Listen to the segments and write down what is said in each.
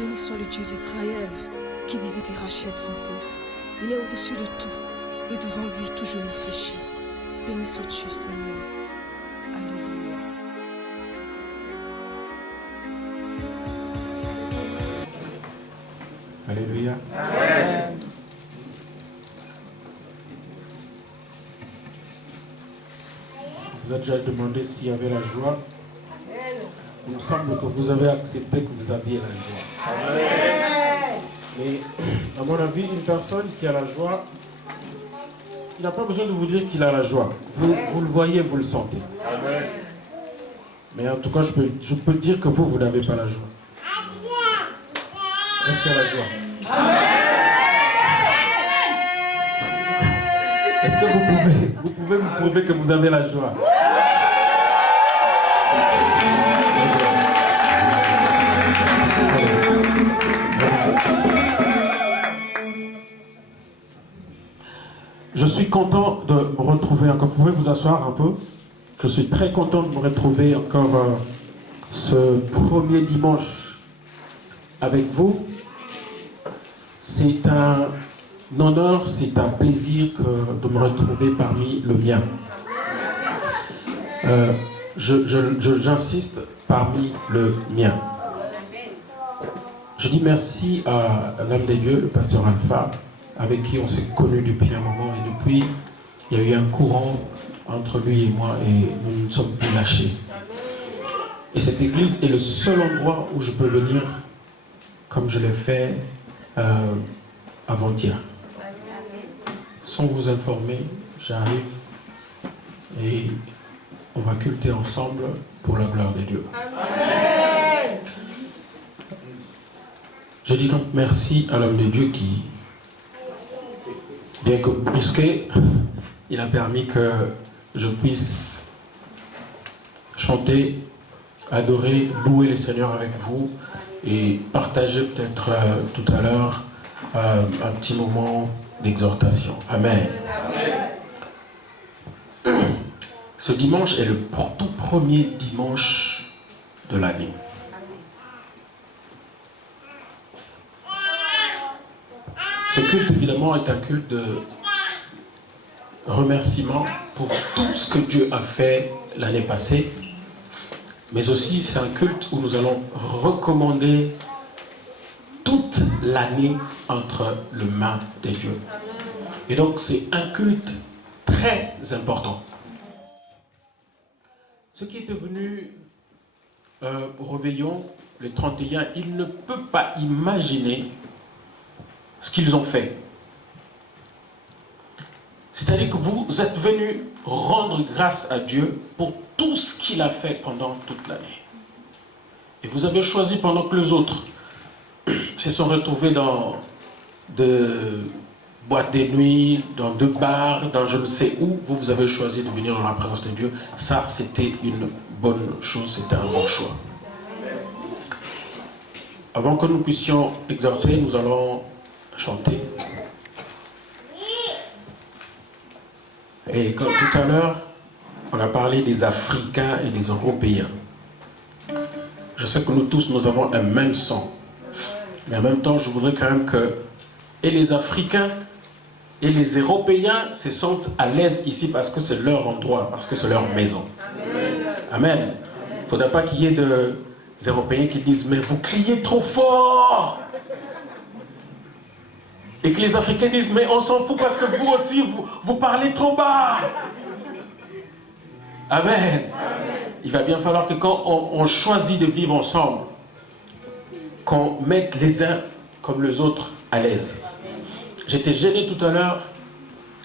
Béni soit le Dieu d'Israël, qui visite et rachète son peuple. Il est au-dessus de tout, et devant lui tout genou fléchit. Béni sois-tu, Seigneur. Alléluia. Alléluia. Amen. Vous avez déjà demandé s'il y avait la joie. Il me semble que vous avez accepté que vous aviez la joie. Amen. Mais à mon avis, une personne qui a la joie, il n'a pas besoin de vous dire qu'il a la joie. Vous le voyez, vous le sentez. Amen. Mais en tout cas, je peux dire que vous n'avez pas la joie. Est-ce qu'il y a la joie? Amen. Est-ce que vous pouvez me prouver que vous avez la joie? Je suis content de me retrouver encore. Vous pouvez vous asseoir un peu. Je suis très content de me retrouver encore ce premier dimanche avec vous. C'est un honneur, c'est un plaisir de me retrouver parmi le mien. J'insiste, parmi le mien. Je dis merci à l'homme des dieux, le pasteur Alpha, avec qui on s'est connus depuis un moment, et depuis, il y a eu un courant entre lui et moi, et nous ne sommes plus lâchés. Et cette église est le seul endroit où je peux venir, comme je l'ai fait avant-hier. Sans vous informer, j'arrive et on va culter ensemble pour la gloire de Dieu. Amen. Je dis donc merci à l'homme de Dieu qui, bien que brusqué, il a permis que je puisse chanter, adorer, louer le Seigneur avec vous et partager peut-être tout à l'heure un petit moment d'exhortation. Amen. Amen. Ce dimanche est le tout premier dimanche de l'année. Ce culte, évidemment, est un culte de remerciement pour tout ce que Dieu a fait l'année passée, mais aussi c'est un culte où nous allons recommander toute l'année entre les mains de Dieu. Et donc c'est un culte très important. Ceux qui étaient venus au réveillon le 31, ils ne peuvent pas imaginer ce qu'ils ont fait. C'est-à-dire que vous êtes venus rendre grâce à Dieu pour tout ce qu'il a fait pendant toute l'année. Et vous avez choisi pendant que les autres se sont retrouvés dans de boîtes de nuit, dans de bars, dans je ne sais où, vous avez choisi de venir dans la présence de Dieu. Ça, c'était une bonne chose, c'était un bon choix. Avant que nous puissions exhorter, nous allons chanter. Et comme tout à l'heure, on a parlé des Africains et des Européens. Je sais que nous tous, nous avons un même sang. Mais en même temps, je voudrais quand même que et les Africains et les Européens se sentent à l'aise ici parce que c'est leur endroit, parce que c'est leur maison. Amen. Il ne faudra pas qu'il y ait des Européens qui disent « Mais vous criez trop fort !» Et que les Africains disent « Mais on s'en fout parce que vous aussi, vous parlez trop bas !» Amen. Il va bien falloir que quand on choisit de vivre ensemble, qu'on mette les uns comme les autres à l'aise. J'étais gêné tout à l'heure.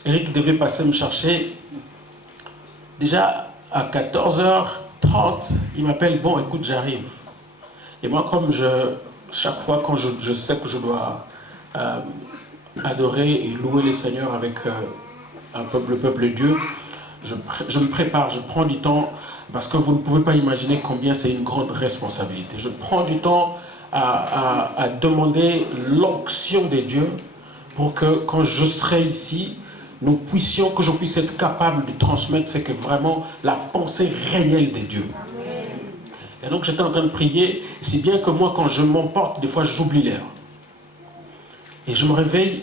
Eric devait passer me chercher. Déjà à 14h30, il m'appelle « Bon, écoute, j'arrive. » Et moi, comme chaque fois quand je sais que je dois adorer et louer le Seigneur avec le peuple de Dieu, je me prépare, je prends du temps, parce que vous ne pouvez pas imaginer combien c'est une grande responsabilité. Je prends du temps à demander l'onction de Dieu pour que quand je serai ici, que je puisse être capable de transmettre ce que vraiment la pensée réelle de Dieu. Et donc j'étais en train de prier, si bien que moi quand je m'emporte, des fois j'oublie l'heure. Et je me réveille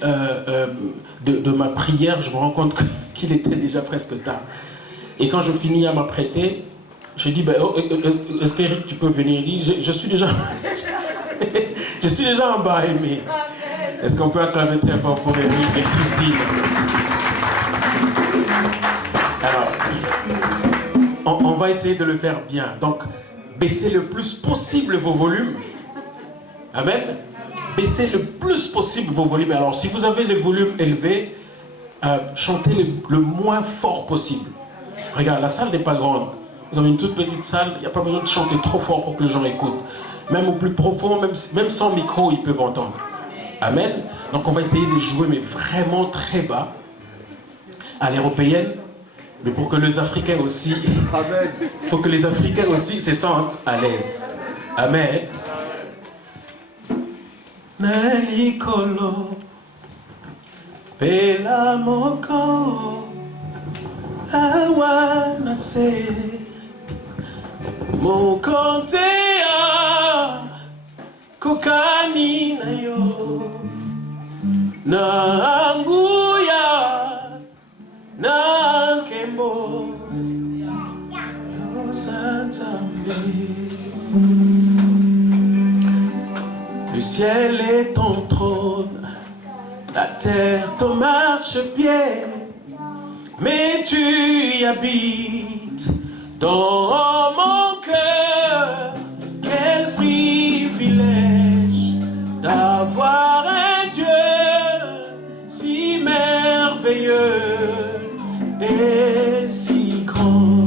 de ma prière, je me rends compte qu'il était déjà presque tard. Et quand je finis à m'apprêter, je dis, ben, oh, est-ce qu'Éric tu peux venir? Il dit, je suis déjà je suis déjà en bas, mais est-ce qu'on peut acclamer très fort pour Éric et Christine? Alors, on va essayer de le faire bien. Donc, baissez le plus possible vos volumes. Amen. Baissez le plus possible vos volumes. Alors, si vous avez les volumes élevés, chantez le moins fort possible. Regarde, la salle n'est pas grande. Vous avez une toute petite salle, il n'y a pas besoin de chanter trop fort pour que les gens écoutent. Même au plus profond, même sans micro, ils peuvent entendre. Amen. Donc, on va essayer de jouer, mais vraiment très bas, à l'européenne. Mais pour que les Africains aussi, pour que les Africains aussi se sentent à l'aise. Amen. Nalikolo, pela moko, awanase, mokontea, kokani na yo, na anguya. Nankembo Le ciel est ton trône, la terre ton marchepied, mais tu y habites dans mon cœur. Quel privilège d'avoir un Dieu si merveilleux et si grand.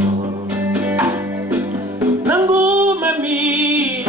Nangu mami,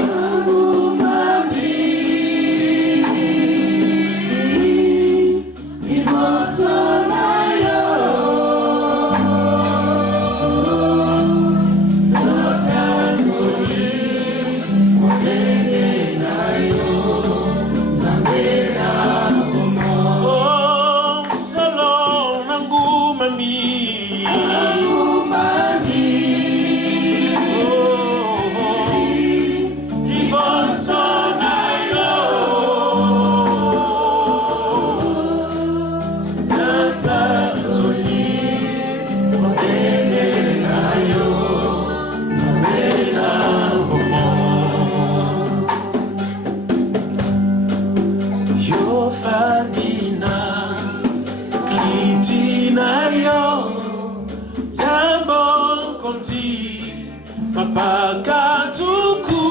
Bakatuku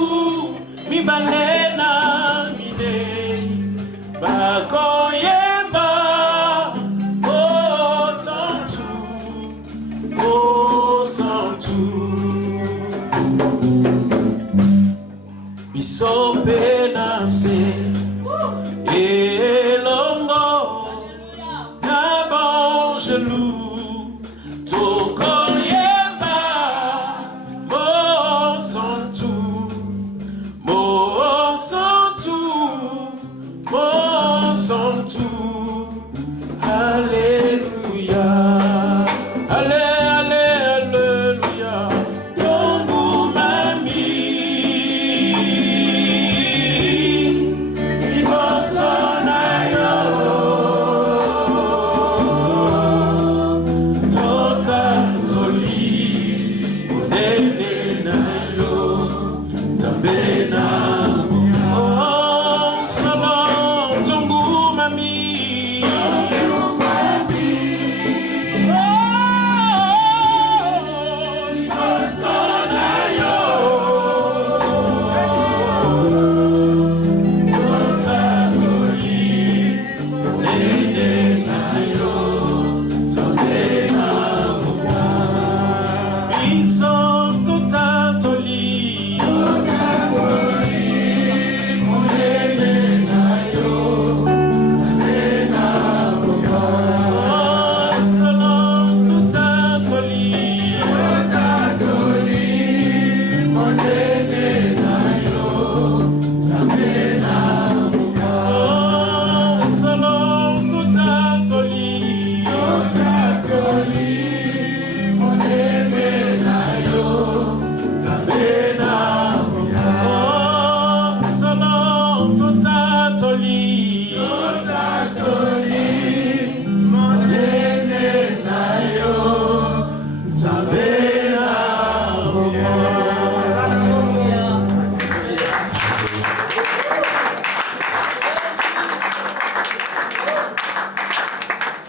mi balena mine bakoyeba o santu bisope nase elongo na bangelou toko.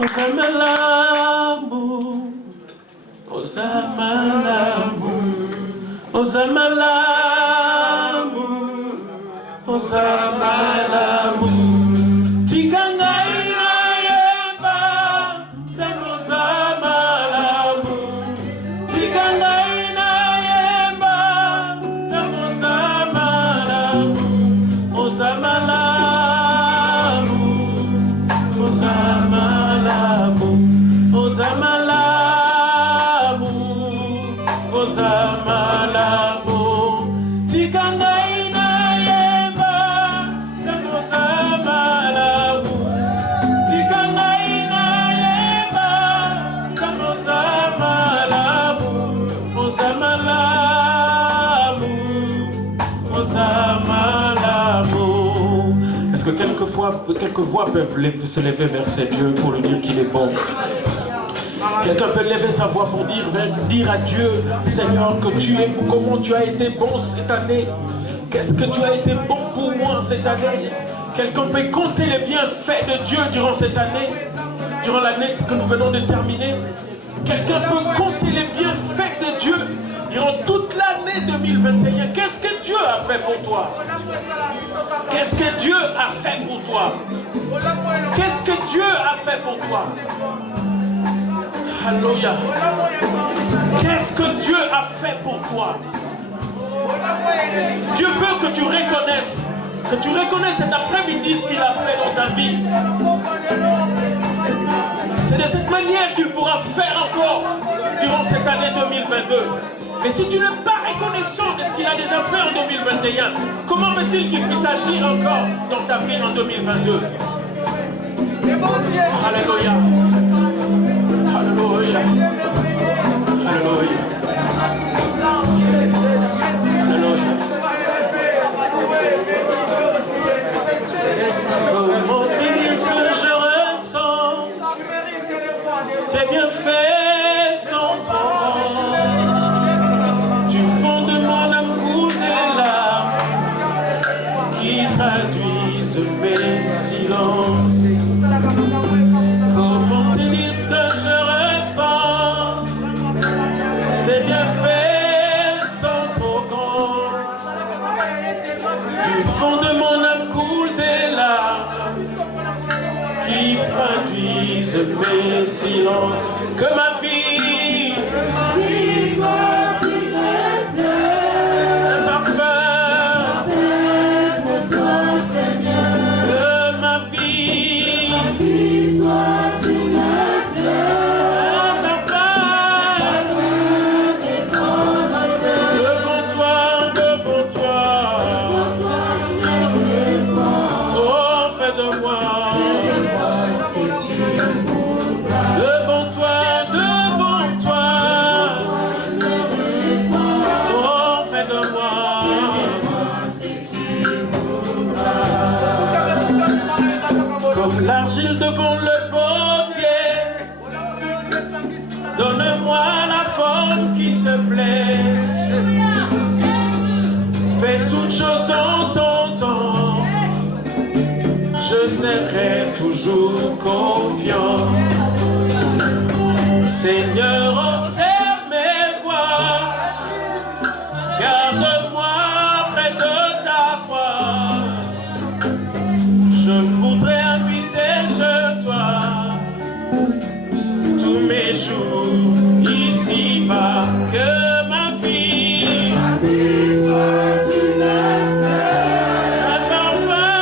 Osama l'amour, Osama l'amour, Osama l'amour, Osama l'amour. Tikangai na yemba, Osama l'amour. Tikangai na yemba, Osama l'amour, Osama l'amour, Osama l'amour, Osama l'amour, Osama l'amour. Tikangai na yemba, Osama l'amour. Tikangai na yemba, Osama l'amour, Osama l'amour, Osama l'amour. Est-ce que quelques voix peuvent se lever vers ces dieux pour lui dire qu'il est bon? Quelqu'un peut lever sa voix pour dire à Dieu, Seigneur, que tu es, comment tu as été bon cette année. Qu'est-ce que tu as été bon pour moi cette année? Quelqu'un peut compter les bienfaits de Dieu durant cette année, durant l'année que nous venons de terminer. Quelqu'un peut compter les bienfaits de Dieu durant toute l'année 2021. Qu'est-ce que Dieu a fait pour toi? Qu'est-ce que Dieu a fait pour toi? Qu'est-ce que Dieu a fait pour toi? Alléluia. Qu'est-ce que Dieu a fait pour toi? Dieu veut que tu reconnaisses cet après-midi ce qu'il a fait dans ta vie. C'est de cette manière qu'il pourra faire encore durant cette année 2022. Mais si tu n'es pas reconnaissant de ce qu'il a déjà fait en 2021, comment veut-il qu'il puisse agir encore dans ta vie en 2022? Alléluia. Alléluia. Alléluia. Alléluia. Comment dire ce que je ressens? Tes bienfaits sont trop. Du fond de mon âme coule des larmes qui traduisent mes silences. Comment te dire ce que je ressens? Tes bienfaits sont trop grands. Du fond de mon âme coule des larmes qui traduisent mes silences. Que ma vie soit un parfum pour toi, Seigneur. Que ma vie soit une fleur, un parfum devant toi, devant toi. Oh, fais de moi ce que tu voudras. Devant toi, devant toi. Oh, fais de moi ce que tu voudras. Comme l'argile devant le potier, donne-moi la forme qui te plaît. Fais toutes choses en ton temps. Je serai toujours confiant. Seigneur, observe mes voies. Garde-moi près de ta croix. Je voudrais habiter chez toi tous mes jours ici-bas. Que ma vie soit une fleur, un parfum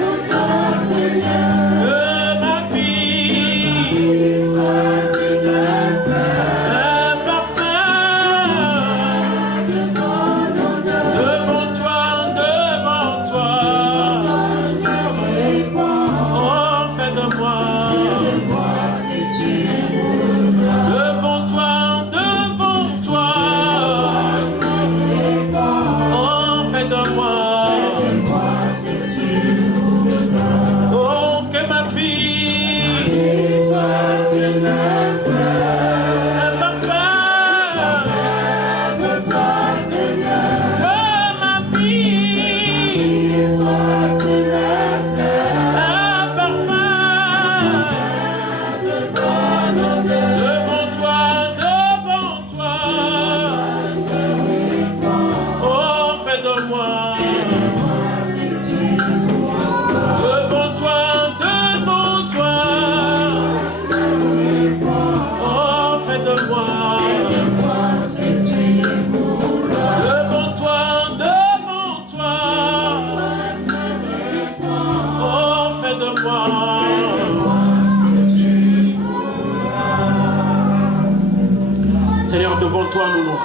pour toi, Seigneur. Que ma vie soit une fleur, un parfum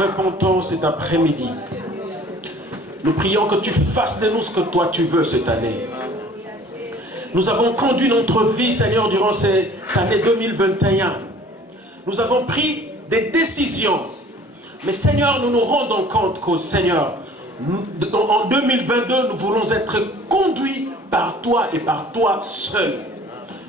repentons cet après-midi. Nous prions que tu fasses de nous ce que toi tu veux cette année. Nous avons conduit notre vie, Seigneur, durant cette année 2021. Nous avons pris des décisions. Mais Seigneur, nous nous rendons compte que, Seigneur, en 2022, nous voulons être conduits par toi et par toi seul.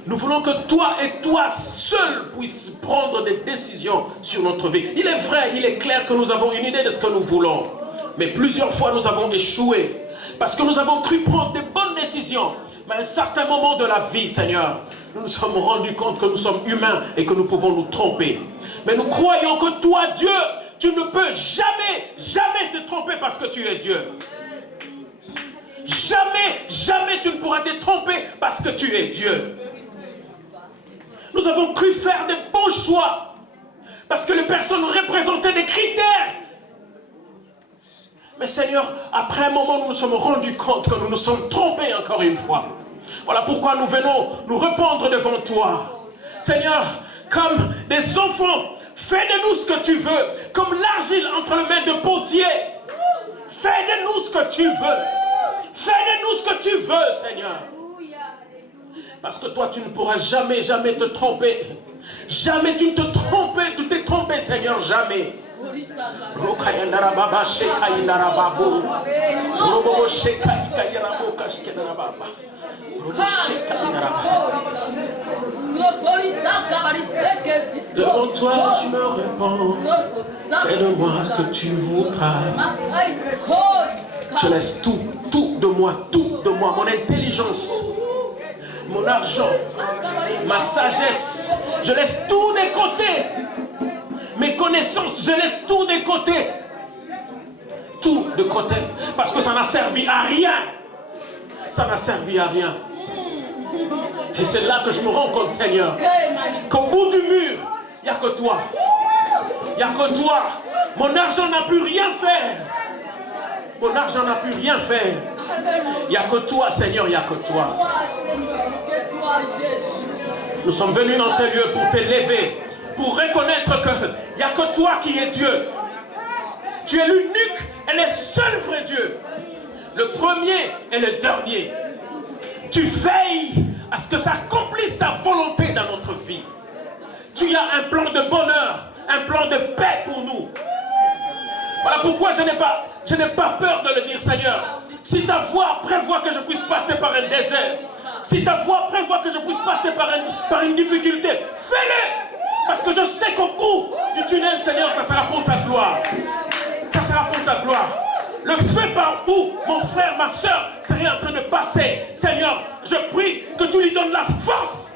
Nous voulons que toi et toi seul puisses prendre des décisions sur notre vie. Il est vrai, il est clair que nous avons une idée de ce que nous voulons. Mais plusieurs fois, nous avons échoué. Parce que nous avons cru prendre des bonnes décisions. Mais à un certain moment de la vie, Seigneur, nous nous sommes rendus compte que nous sommes humains et que nous pouvons nous tromper. Mais nous croyons que toi, Dieu, tu ne peux jamais, jamais te tromper parce que tu es Dieu. Jamais, jamais tu ne pourras te tromper parce que tu es Dieu. Nous avons cru faire des bons choix parce que les personnes représentaient des critères. Mais Seigneur, après un moment, nous nous sommes rendus compte que nous nous sommes trompés encore une fois. Voilà pourquoi nous venons nous répandre devant toi. Seigneur, comme des enfants, fais de nous ce que tu veux. Comme l'argile entre les mains de potier. Fais de nous ce que tu veux. Fais de nous ce que tu veux, Seigneur. Parce que toi, tu ne pourras jamais, jamais te tromper. Jamais tu ne te trompes, tu t'es trompé, Seigneur, jamais. Devant toi, je me répands. Fais de moi ce que tu voudras. Je laisse tout de moi, mon intelligence, mon argent, ma sagesse. Je laisse tout de côté. Mes connaissances, je laisse tout de côté. Tout de côté. Parce que ça n'a servi à rien. Ça n'a servi à rien. Et c'est là que je me rends compte, Seigneur, qu'au bout du mur, il n'y a que toi. Il n'y a que toi. Mon argent n'a pu rien faire. Mon argent n'a pu rien faire. Il n'y a que toi, Seigneur, il n'y a que toi. Nous sommes venus dans ces lieux pour t'élever, pour reconnaître qu'il n'y a que toi qui es Dieu. Tu es l'unique et le seul vrai Dieu. Le premier et le dernier. Tu veilles à ce que ça accomplisse ta volonté dans notre vie. Tu as un plan de bonheur, un plan de paix pour nous. Voilà pourquoi je n'ai pas peur de le dire, Seigneur. Si ta voix prévoit que je puisse passer par un désert, si ta voix prévoit que je puisse passer par une difficulté, fais-le. Parce que je sais qu'au bout du tunnel, Seigneur, ça sera pour ta gloire. Ça sera pour ta gloire. Le feu par où mon frère, ma soeur serait en train de passer, Seigneur, je prie que tu lui donnes la force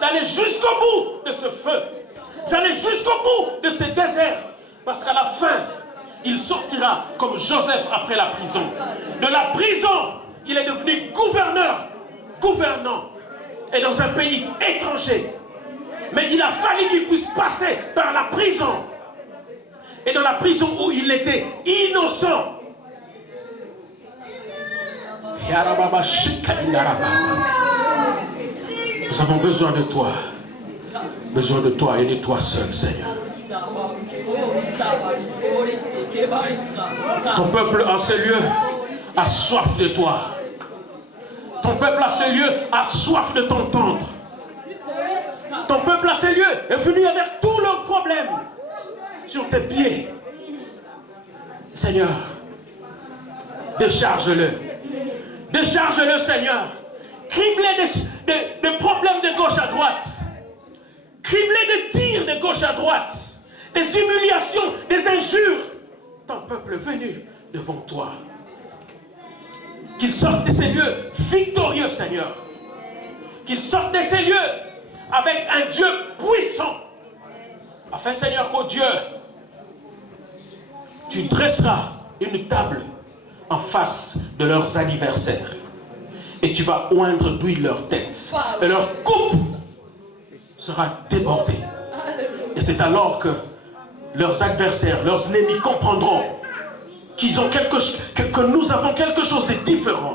d'aller jusqu'au bout de ce feu, d'aller jusqu'au bout de ce désert, parce qu'à la fin, il sortira comme Joseph après la prison. De la prison, il est devenu gouvernant, et dans un pays étranger. Mais il a fallu qu'il puisse passer par la prison. Et dans la prison où il était innocent. Nous avons besoin de toi. Besoin de toi et de toi seul, Seigneur. Ton peuple en ces lieux a soif de toi. Ton peuple à ces lieux a soif de t'entendre. Ton peuple à ces lieux est venu avec tous leurs problèmes sur tes pieds. Seigneur, décharge-le. Décharge-le, Seigneur. Criblé de problèmes de gauche à droite. Criblé de tirs de gauche à droite. Des humiliations, des injures. Ton peuple est venu devant toi. Qu'il sorte de ces lieux victorieux, Seigneur. Qu'il sorte de ces lieux avec un Dieu puissant. Afin, Seigneur, qu'au Dieu, tu dresseras une table en face de leurs adversaires. Et tu vas oindre d'huile leur tête. Et leur coupe sera débordée. Et c'est alors que leurs adversaires, leurs ennemis comprendront qu'ils ont que nous avons quelque chose de différent.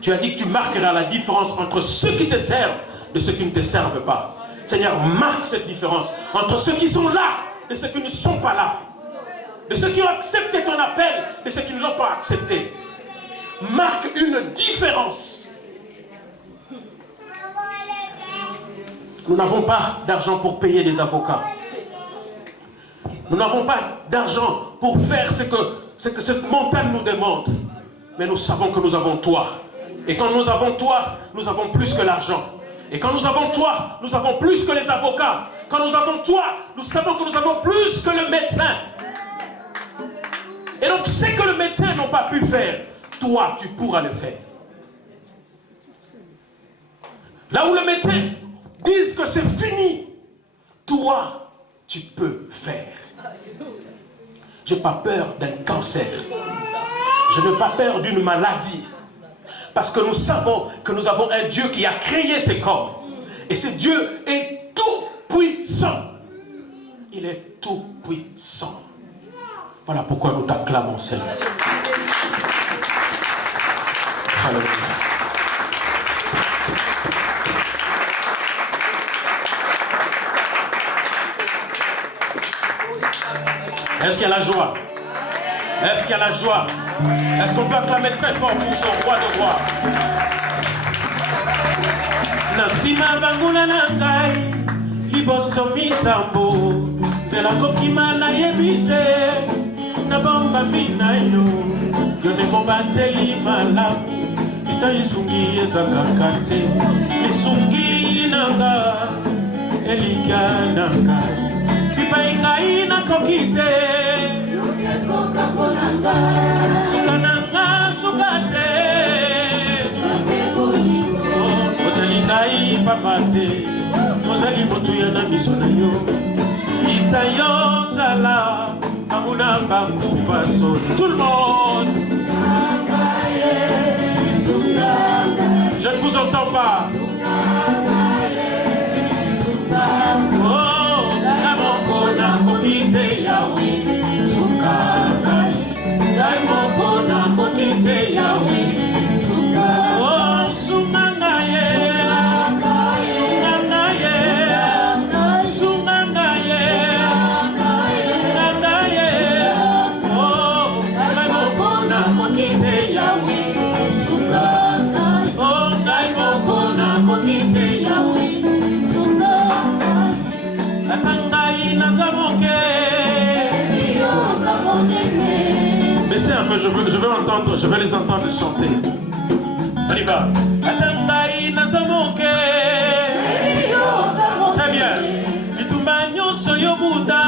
Tu as dit que tu marqueras la différence entre ceux qui te servent et ceux qui ne te servent pas. Seigneur, marque cette différence entre ceux qui sont là et ceux qui ne sont pas là. De ceux qui ont accepté ton appel et ceux qui ne l'ont pas accepté. Marque une différence. Nous n'avons pas d'argent pour payer des avocats. Nous n'avons pas d'argent pour faire ce que cette montagne nous demande. Mais nous savons que nous avons toi. Et quand nous avons toi, nous avons plus que l'argent. Et quand nous avons toi, nous avons plus que les avocats. Quand nous avons toi, nous savons que nous avons plus que le médecin. Et donc, ce que le médecin n'a pas pu faire, toi, tu pourras le faire. Là où le médecin dit que c'est fini, toi, tu peux faire. Je n'ai pas peur d'un cancer. Je n'ai pas peur d'une maladie. Parce que nous savons que nous avons un Dieu qui a créé ces corps. Et ce Dieu est tout puissant. Il est tout puissant. Voilà pourquoi nous t'acclamons, Seigneur. Alléluia. Est-ce qu'il y a la joie? Est-ce qu'il y a la joie? Est-ce qu'on peut acclamer très fort pour son roi de rois? Nasima bangula nangai liboso mitambo tela kokima na yebite na bomba minayo yone bomba teli malam isa isungi ezakakate lisungi nanga elika nanga pipa ingai na kokite sukananga sukate otalingai papate ozali motu ya na miso na yo ita yo sala amuna bakufa so tout le monde. Je ne vous entends pas. Oh, namoko na kokite yawe sukangai namoko na kokite yawe oh sukangai Baissez un peu, je veux les entendre chanter. On y va. Très bien. Bitumba nyonso yo bunda.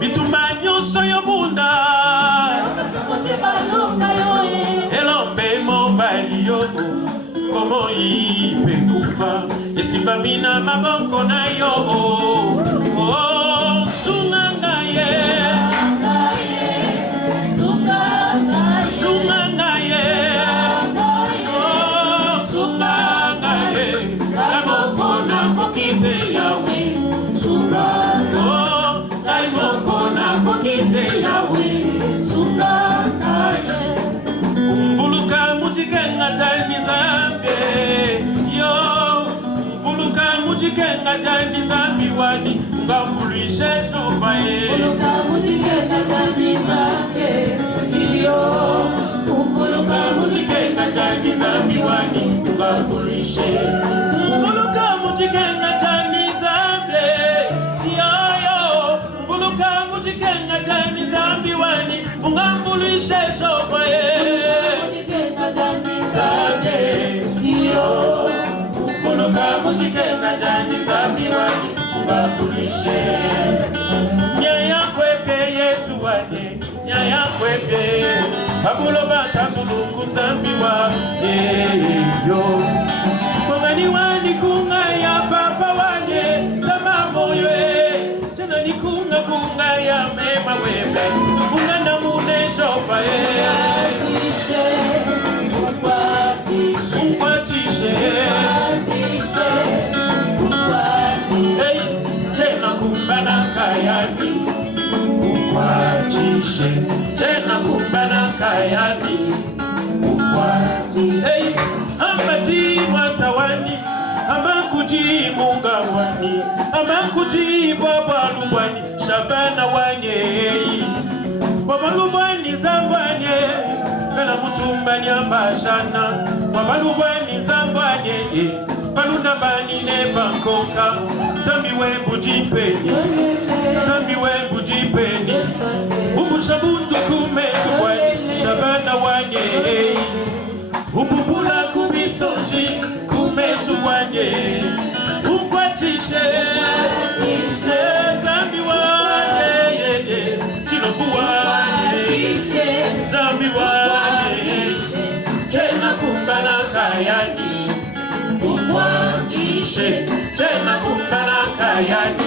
Bitumba nyonso yo bunda. Elombe mobile yo. Komo ipe kufa. Esimba mina maboko na yo. Oh, sunangaye. Mbuluka mujikenga jani zambe yo mbuluka mujikenga jani zambi wani ngambuluishe jofaye mbuluka mujikenga jani zambe yo mbuluka mujikenga jani zambi wani ngambuluishe mbuluka mujikenga jani zambe yo mbuluka mujikenga jani zambi wani ungambulishe jofaye yo mbuluka mujikenga jani zambi wani ungambulishe nyaya kweke Yesu wani nyaya kweke babulo batatu lukumzambi wa yo Kongani wani kunga ya papa wane sama moyo tena ni kunga ya mema webe kunga na mune jofa hey tena kumbana kayani tena kumbana kayani hey ambaji watawani Amakuji baba lubani shabana wanye baba lubani zambanye kana mutumba nyambashana baba lubani zambanye baluna bani ne bankoka zambi we bujipeni ubushabundu kumezu wanye shabana wanye ububula kubisonji kumezu wanye ukwatishe zambi wanye chinobu wanye zambi wanye chena kumbana kayani ukwatishe chena kumbana kayani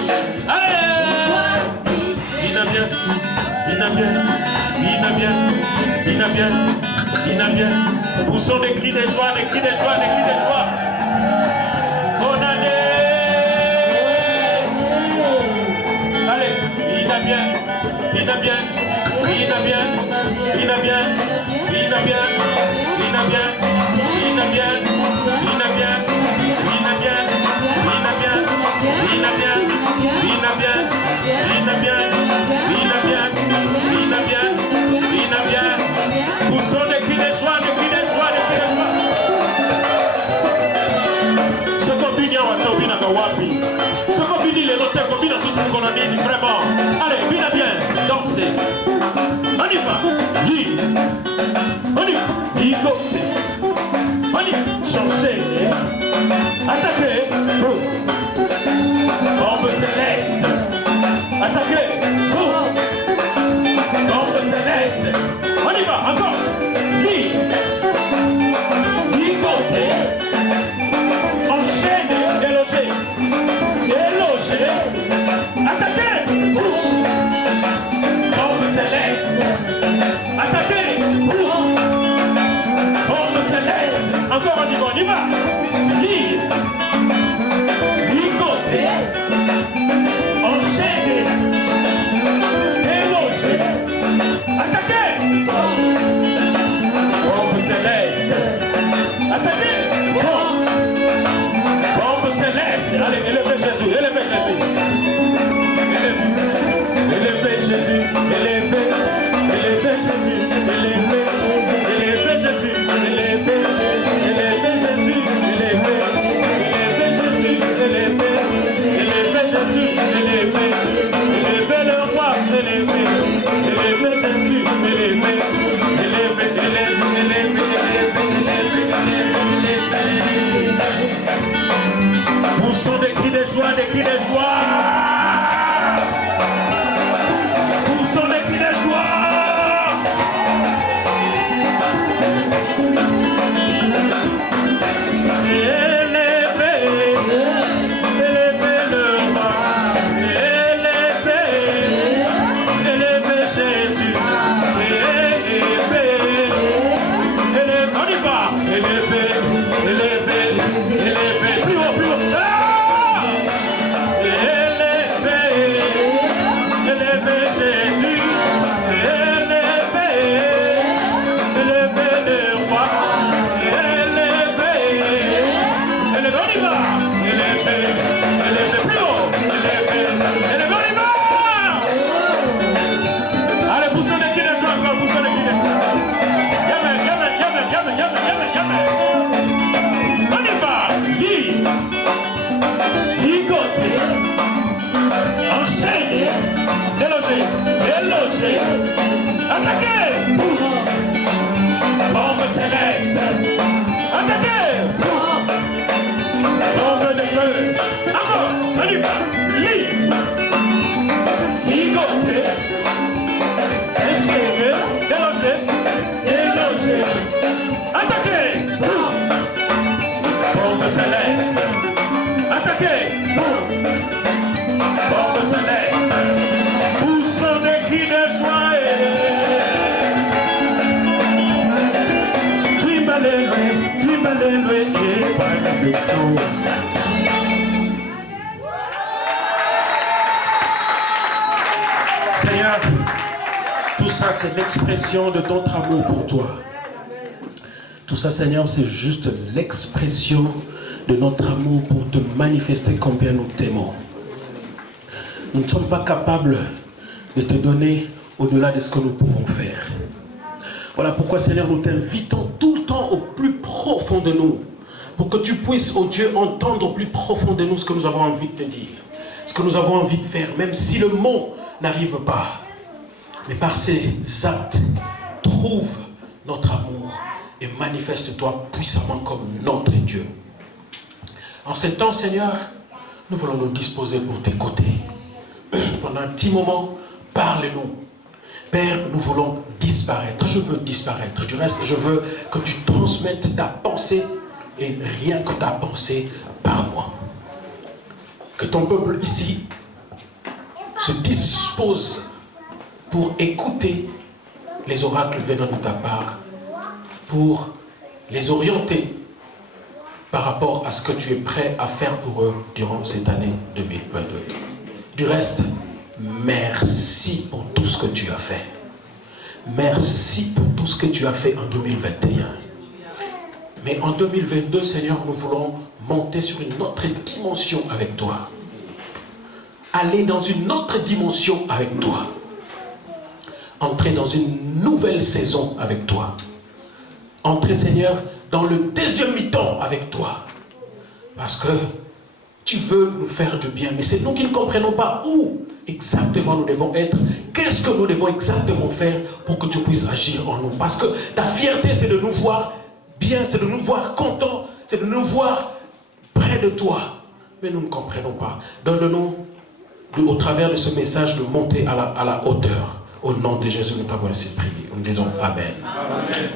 Il a bien. Poussons des cris de joie, des cris de joie, des cris de joie. Bonne année. Allez, il a bien. Poussons des cris de joie, des cris de joie, des cris de joie. Ce qu'on dit, ce qu'on dit, les lotés, qu'on dit, qu'on a dit, vraiment. Allez, bien, dansez. On y va. On y va. On y va. Changer. Attaquer. Bombe céleste. Attaquer. Bombe céleste. On y va, encore. Côté. Enchaîner, déloger. Attaquer. Bombe céleste. Attaquer. Bombe céleste. Encore on y va. Côté. Enchaîner. Déloger. Attaquer. Bombe céleste. Attaquez. Bombe céleste. Allez, élevez Jésus. Élevez Jésus. Élevez Jésus. Élevez Jésus. Élevez Jésus. Élevez Jésus. Élevez Jésus. Élevez le roi. Élevez Jésus. Poussons des cris de joie, des cris de joie. Poussons des cris de joie. Attaquez! Bombe céleste! Attaquez! Bombe de feu! Encore! On y va! Ligoté! Déchiré! Délogé! Attaquez! Bombe céleste! Attaquez! Bombe céleste! Poussons des cris de joie! Seigneur, tout ça c'est l'expression de notre amour pour toi. Tout ça, Seigneur, c'est juste l'expression de notre amour pour te manifester combien nous t'aimons. Nous ne sommes pas capables de te donner au-delà de ce que nous pouvons faire. Voilà pourquoi, Seigneur, nous t'invitons tout le temps au plus profond de nous, pour que tu puisses, oh Dieu, entendre au plus profond de nous ce que nous avons envie de te dire, ce que nous avons envie de faire, même si le mot n'arrive pas. Mais par ces actes, trouve notre amour et manifeste-toi puissamment comme notre Dieu. En ce temps, Seigneur, nous voulons nous disposer pour t'écouter. Pendant un petit moment, parle-nous. Père, nous voulons disparaître. Je veux disparaître. Du reste, je veux que tu transmettes ta pensée et rien que ta pensée par moi. Que ton peuple ici se dispose pour écouter les oracles venant de ta part, pour les orienter par rapport à ce que tu es prêt à faire pour eux durant cette année 2022. Du reste, merci pour tout ce que tu as fait. Merci pour tout ce que tu as fait en 2021. Mais en 2022, Seigneur, nous voulons monter sur une autre dimension avec toi. Aller dans une autre dimension avec toi. Entrer dans une nouvelle saison avec toi. Entrer, Seigneur, dans le deuxième mi-temps avec toi. Parce que tu veux nous faire du bien. Mais c'est nous qui ne comprenons pas où exactement nous devons être. Qu'est-ce que nous devons exactement faire pour que tu puisses agir en nous. Parce que ta fierté, c'est de nous voir bien, c'est de nous voir contents, c'est de nous voir près de toi. Mais nous ne comprenons pas. Donne-nous, au travers de ce message, de monter à la hauteur. Au nom de Jésus, nous t'avons ainsi prié. Nous disons Amen. Amen.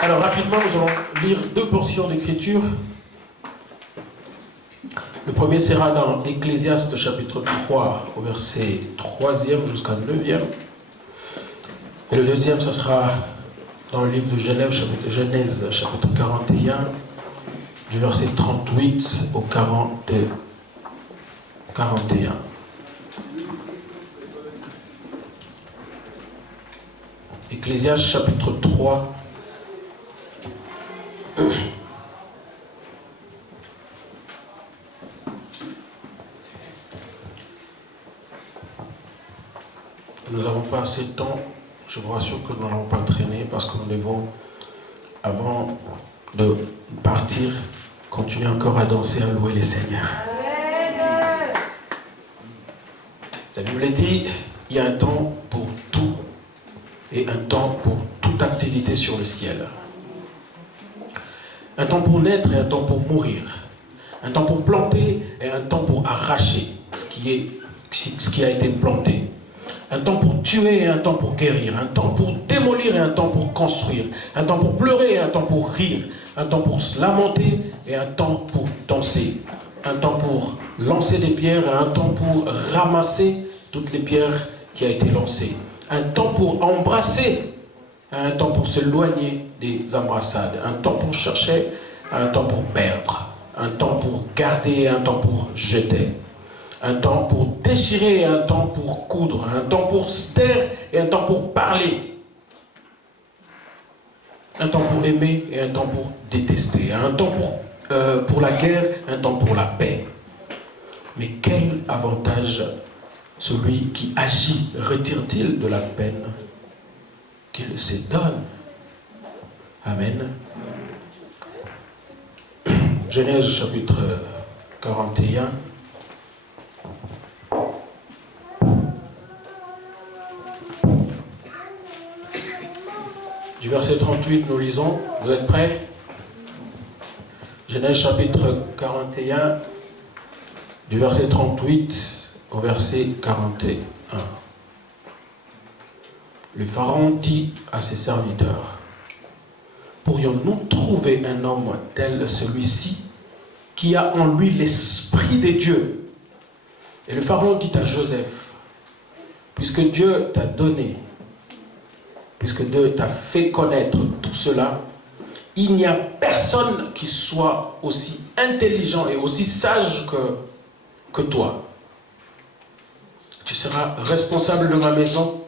Alors rapidement, nous allons lire deux portions d'écriture. Le premier sera dans Ecclésiaste chapitre 3, au verset 3e jusqu'à 9e. Et le deuxième, ce sera dans le livre de Genèse, chapitre 41, du verset 38 au 41. Ecclésiaste chapitre 3. Nous n'avons pas assez de temps. Je vous rassure que nous n'allons pas traîner parce que nous devons, avant de partir, continuer encore à danser, à louer les seigneurs. La Bible dit, il y a un temps pour tout et un temps pour toute activité sur le ciel. Un temps pour naître et un temps pour mourir. Un temps pour planter et un temps pour arracher ce qui a été planté. Un temps pour tuer et un temps pour guérir. Un temps pour démolir et un temps pour construire. Un temps pour pleurer et un temps pour rire. Un temps pour se lamenter et un temps pour danser. Un temps pour lancer des pierres et un temps pour ramasser toutes les pierres qui ont été lancées. Un temps pour embrasser et un temps pour s'éloigner des embrassades. Un temps pour chercher et un temps pour perdre. Un temps pour garder et un temps pour jeter. Un temps pour déchirer et un temps pour coudre. Un temps pour se taire et un temps pour parler. Un temps pour aimer et un temps pour détester. Un temps pour la guerre, un temps pour la paix. Mais quel avantage celui qui agit retire-t-il de la peine qu'il se donne? Amen. Genèse chapitre 41. Du verset 38, nous lisons. Vous êtes prêts? Genèse chapitre 41, du verset 38 au verset 41. Le Pharaon dit à ses serviteurs, pourrions-nous trouver un homme tel celui-ci qui a en lui l'esprit de Dieu? Et le Pharaon dit à Joseph, puisque Dieu t'a donné, puisque Dieu t'a fait connaître tout cela, il n'y a personne qui soit aussi intelligent et aussi sage que toi. Tu seras responsable de ma maison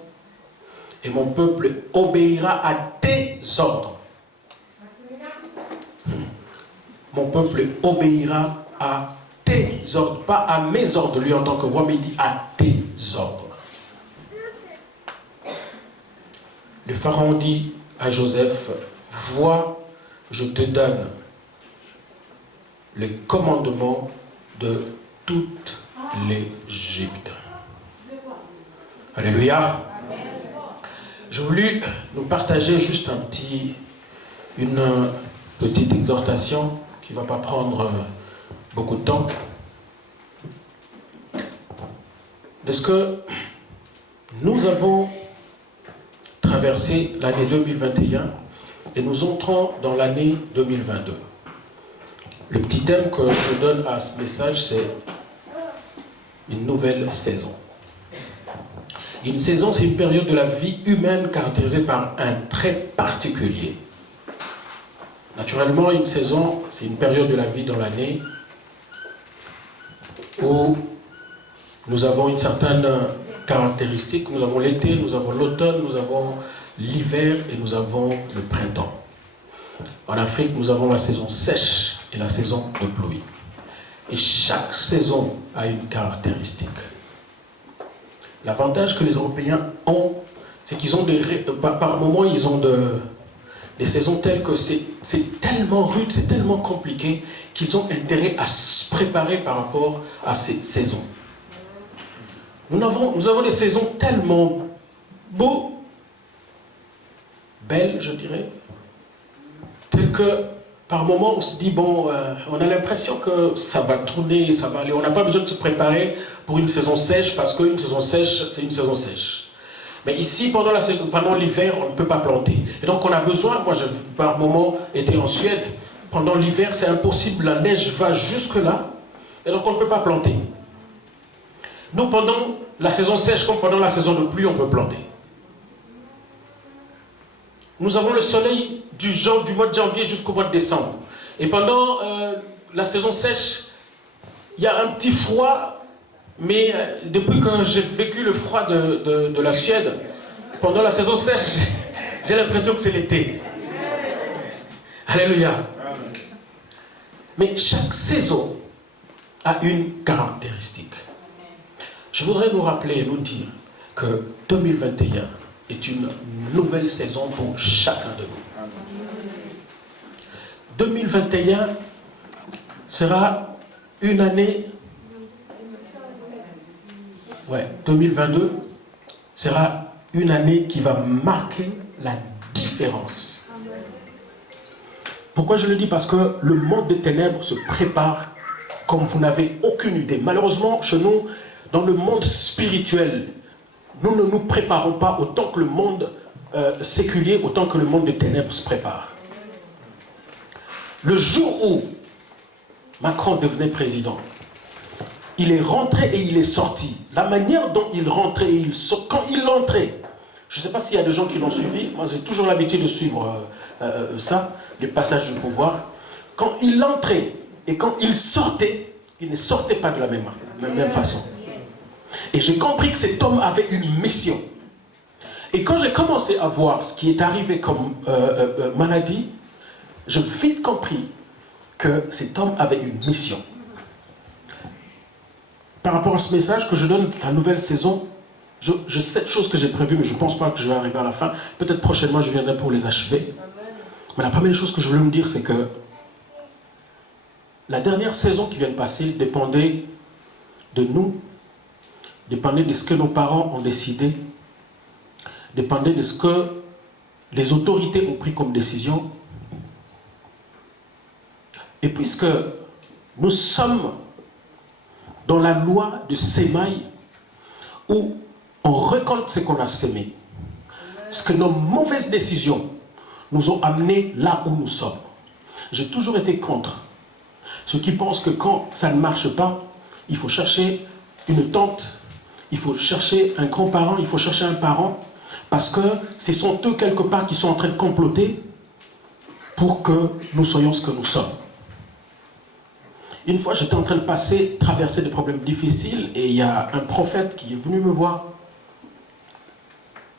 et mon peuple obéira à tes ordres. Mon peuple obéira à tes tes ordres, pas à mes ordres, lui en tant que roi, mais il dit à tes ordres. Le pharaon dit à Joseph, vois, je te donne le commandement de toute l'Égypte. Alléluia. J'ai voulu nous partager juste une petite exhortation qui ne va pas prendre beaucoup de temps. Est-ce que nous avons traversé l'année 2021 et nous entrons dans l'année 2022. Le petit thème que je donne à ce message, c'est une nouvelle saison. Une saison, c'est une période de la vie humaine caractérisée par un trait particulier. Naturellement, une saison, c'est une période de la vie dans l'année où nous avons une certaine caractéristique. Nous avons l'été, nous avons l'automne, nous avons l'hiver et nous avons le printemps. En Afrique, nous avons la saison sèche et la saison de pluie. Et chaque saison a une caractéristique. L'avantage que les Européens ont, c'est qu'ils ont par moments, ils ont des saisons telles que c'est tellement rude, c'est tellement compliqué qu'ils ont intérêt à se préparer par rapport à cette saison. Nous avons des saisons tellement beaux, belles, je dirais, telles que par moments on se dit, bon, on a l'impression que ça va tourner, ça va aller. On n'a pas besoin de se préparer pour une saison sèche, parce qu'une saison sèche, c'est une saison sèche. Mais ici, pendant l'hiver, on ne peut pas planter. Et donc on a besoin, moi j'ai par moments été en Suède, pendant l'hiver c'est impossible, la neige va jusque là, et donc on ne peut pas planter. Nous, pendant la saison sèche comme pendant la saison de pluie, on peut planter. Nous avons le soleil du mois de janvier jusqu'au mois de décembre. Et pendant la saison sèche, il y a un petit froid, mais depuis que j'ai vécu le froid de la Suède, pendant la saison sèche, j'ai l'impression que c'est l'été. Alléluia. Mais chaque saison a une caractéristique. Je voudrais nous rappeler et nous dire que 2021 est une nouvelle saison pour chacun de nous. 2021 sera une année... 2022 sera une année qui va marquer la différence. Pourquoi je le dis? Parce que le monde des ténèbres se prépare comme vous n'avez aucune idée. Malheureusement, chez nous, dans le monde spirituel, nous ne nous préparons pas autant que le monde séculier, autant que le monde des ténèbres se prépare. Le jour où Macron devenait président, il est rentré et il est sorti. La manière dont il rentrait et il sortait, quand il entrait, je ne sais pas s'il y a des gens qui l'ont suivi, moi j'ai toujours l'habitude de suivre ça, les passages du pouvoir. Quand il entrait et quand il sortait, il ne sortait pas de la même façon. Et j'ai compris que cet homme avait une mission. Et quand j'ai commencé à voir ce qui est arrivé comme maladie, j'ai vite compris que cet homme avait une mission. Par rapport à ce message que je donne, la nouvelle saison, je sais de choses que j'ai prévues, mais je ne pense pas que je vais arriver à la fin. Peut-être prochainement, je viendrai pour les achever. Mais la première chose que je voulais me dire, c'est que la dernière saison qui vient de passer dépendait de nous, dépendait de ce que nos parents ont décidé, dépendait de ce que les autorités ont pris comme décision. Et puisque nous sommes dans la loi de sémaille, où on récolte ce qu'on a sémé, parce que nos mauvaises décisions nous ont amenés là où nous sommes. J'ai toujours été contre ceux qui pensent que quand ça ne marche pas, il faut chercher une tante, il faut chercher un grand-parent, il faut chercher un parent, parce que ce sont eux quelque part qui sont en train de comploter pour que nous soyons ce que nous sommes. Une fois, j'étais en train de traverser des problèmes difficiles, et il y a un prophète qui est venu me voir.